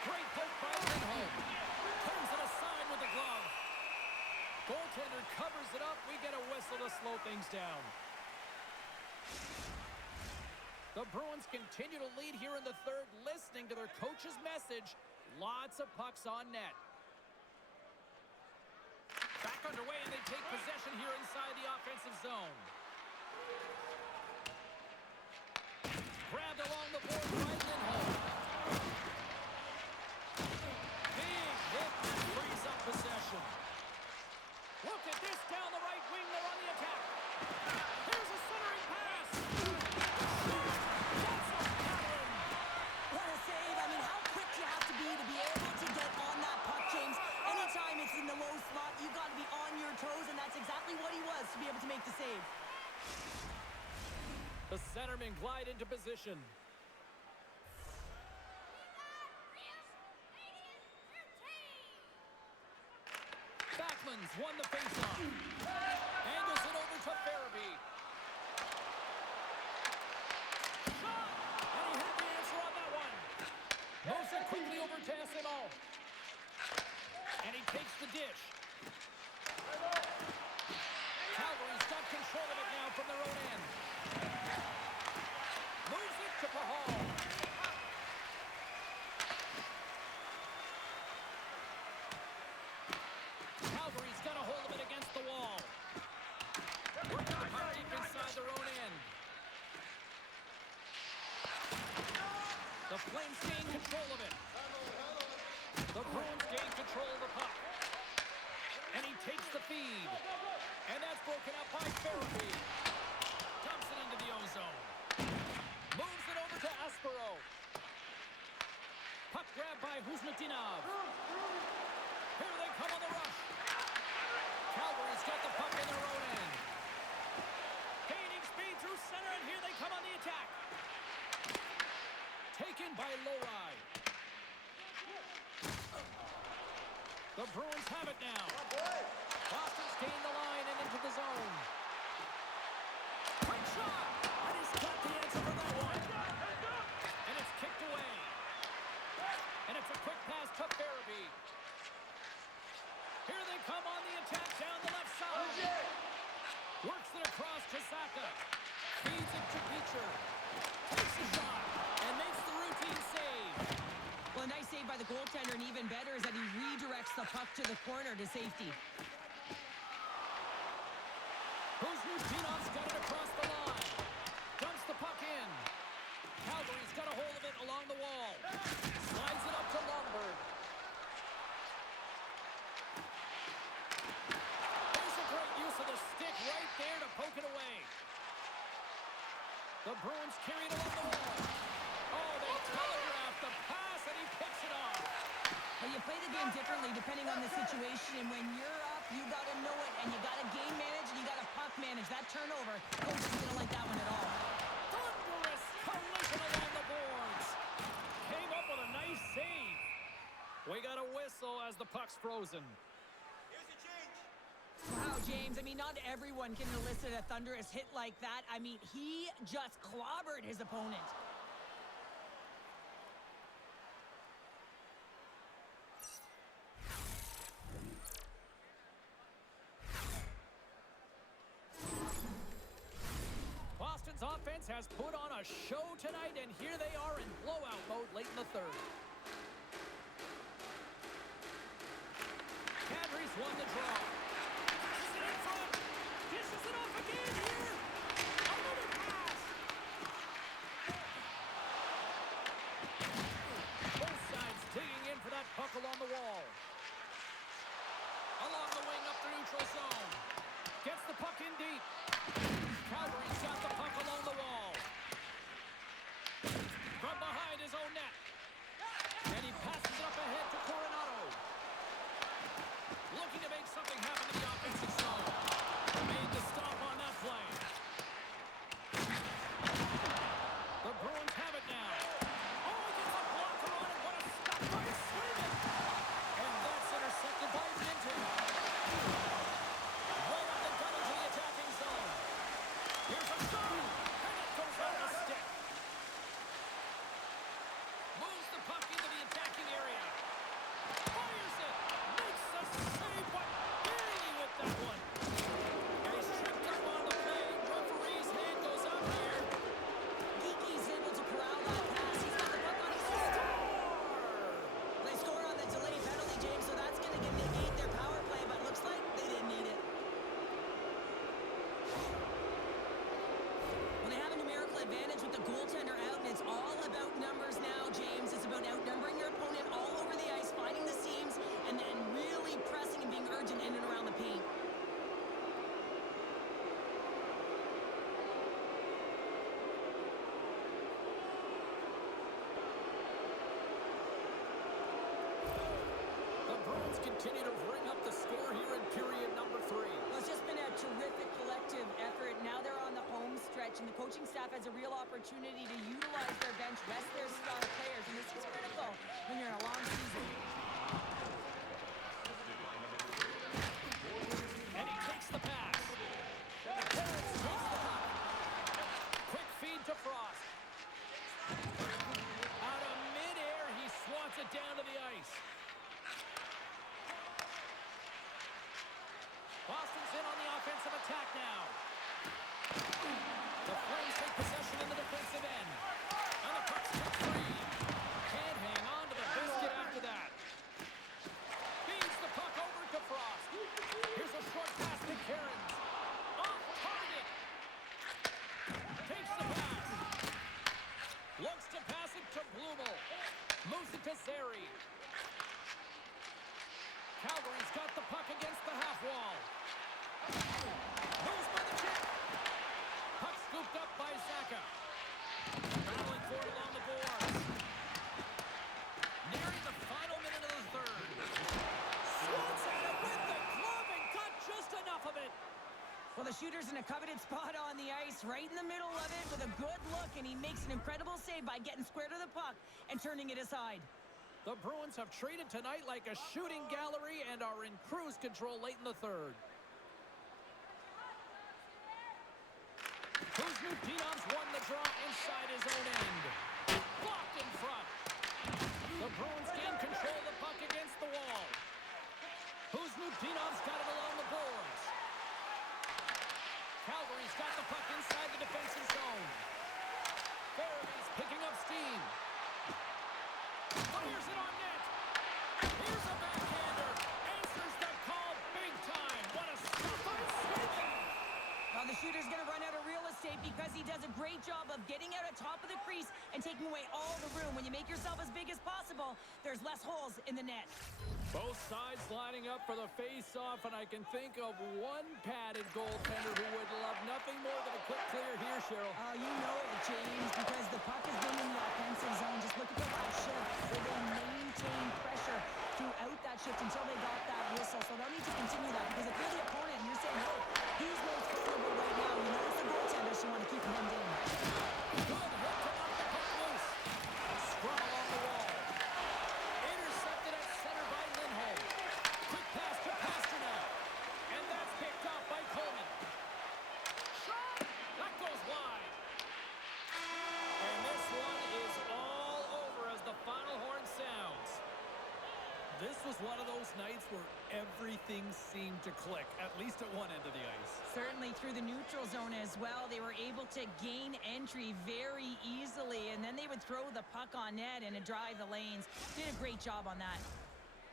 Great poke by Lindholm. Turns it aside with the glove. Goaltender covers it up. We get a whistle to slow things down. The Bruins continue to lead here in the third, listening to their coach's message. Lots of pucks on net. Back underway, and they take possession here inside the offensive zone. Grabbed along the board by Lindholm. Big hit that frees up possession. Look at this down the right wing. They're on the attack. Here's a centering pass. That's a pattern. What a save. I mean, how quick you have to be able to get on that puck, James. Anytime it's in the low slot, you've got to be on your toes, and that's exactly what he was to be able to make the save. The centermen glide into position. Backman's won the faceoff. Angles it over to Farabee. Shot! And he had the answer on that one. Moves it quickly over to SMO. And he takes the dish. Calgary's got control of it now from their own end. Moves it to Pahal. Calgary's got a hold of it against the wall. Working the puck deep inside their own end. The Flames gain control of it. The Bruins gain control of the puck. And he takes the feed. And that's broken up by Farabee. Dumps it into the ozone. Moves it over to Aspero. Puck grab by Husnutinov. Here they come on the rush. Calgary's got the puck in their own end. Gaining speed through center, and here they come on the attack. Taken by Lowry. The Bruins have it now. Boston's gained the line and into the zone. Quick shot! And he's got the answer for that one. And it's kicked away. And it's a quick pass to Farabee. Here they come on the attack down the left side. Works it across to Saka. Feeds it to Beecher. Takes a shot and makes the routine save. Well, a nice save by the goaltender, and even better is that he redirects the puck to the corner to safety. Husnutinov's got it across the line. Dumps the puck in. Calgary's got a hold of it along the wall. Slides it up to Lomberg. There's a great use of the stick right there to poke it away. The Bruins carry it along the wall. Oh, they telegraphed the pass, and he picks it off. Well, you play the game differently depending on the situation, and when you're up, you got to know it, and you got to game manage, and you got to puck manage. That turnover, coach didn't like that one at all. Thunderous collision along the boards. Came up with a nice save. We got a whistle as the puck's frozen. Wow, James, I mean, not everyone can elicit a thunderous hit like that. I mean, he just clobbered his opponent. Boston's offense has put on a show tonight, and here they are in blowout mode late in the third. Calgary's won the draw. Dishes it in front. Dishes it off again here. Another pass. Both sides digging in for that puck along the wall. Along the wing up the neutral zone. Gets the puck in deep. Here's a shot. And it goes on the stick. Moves the puck into the attacking area. Fires it. Makes the save, but barely with that one. He's tripped up on the play. Referee's hand goes up here. Geeky's able to corral that pass. He's got the puck on his score. They score on the delayed penalty, James, so that's going to negate their power play, but looks like they didn't need it. When they have a numerical advantage with the goaltender out, and it's all about numbers now, James. It's about outnumbering your opponent all over the ice, finding the seams, and then really pressing and being urgent in and around the paint. The Bruins continue to ring up the score here in period number 3. Well, it's just been a terrific collective effort. Now they're on the home stretch, and the coaching staff has a real opportunity to utilize their bench, rest their star players, and this is critical when you're in a long season. And he takes the pass. Terrence takes the puck. Quick feed to Frost. Out of midair, he swats it down to the ice. Boston's in on the offensive attack now. The Flames take possession in the defensive end. And the puck's kicked free. Can't hang on to the biscuit after that. Feeds the puck over to Frost. Here's a short pass to Cairns. Off target. Takes the pass. Looks to pass it to Blumel. Moves it to Zary. Calgary's got the puck against the half wall. Moves by the chip. Puck scooped up by Zaka. Battling for it along the boards. Nearing the final minute of the third. Swats at it with the glove and got just enough of it. Well, the shooter's in a coveted spot on the ice, right in the middle of it with a good look, and he makes an incredible save by getting square to the puck and turning it aside. The Bruins have treated tonight like a shooting gallery and are in cruise control late in the third. Kuznikov's won the draw inside his own end. Blocked in front. The Bruins gain control of the puck against the wall. Kuznikov's got it along the boards. Calgary's got the puck inside the defensive zone. Farabay's picking up steam. Fires it on net. Here's a backhander. Answers the call big time. What a stop by Sweden. Now the shooter's going to run out of real estate because he does a great job of getting out at top of the crease and taking away all the room. When you make yourself as big as possible, there's less holes in the net. Both sides lining up for the face-off, and I can think of one padded goaltender who would love nothing more than a quick clear here, Cheryl. Oh, you know it, James, because the puck has been in the offensive zone. Just look at the last shift where they maintained pressure throughout that shift until they got that whistle. So they'll need to continue that because if you're the opponent and you're saying, hey, he's most vulnerable right now, you know it's the goaltender, so you want to keep him hemmed in. Good hit to knock the puck loose. Scrum along the wall. Intercepted at center by Lindholm. Quick pass to Pasternak. And that's picked off by Coleman. Shot! That goes wide. And this one is all over as the final horn sounds. This was one of those nights where everything seemed to click, at least at one end of the ice. Certainly through the neutral zone as well. They were able to gain entry very easily, and then they would throw the puck on net and drive the lanes. Did a great job on that.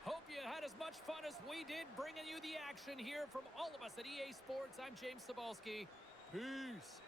Hope you had as much fun as we did bringing you the action here from all of us at EA Sports. I'm James Cebulski. Peace.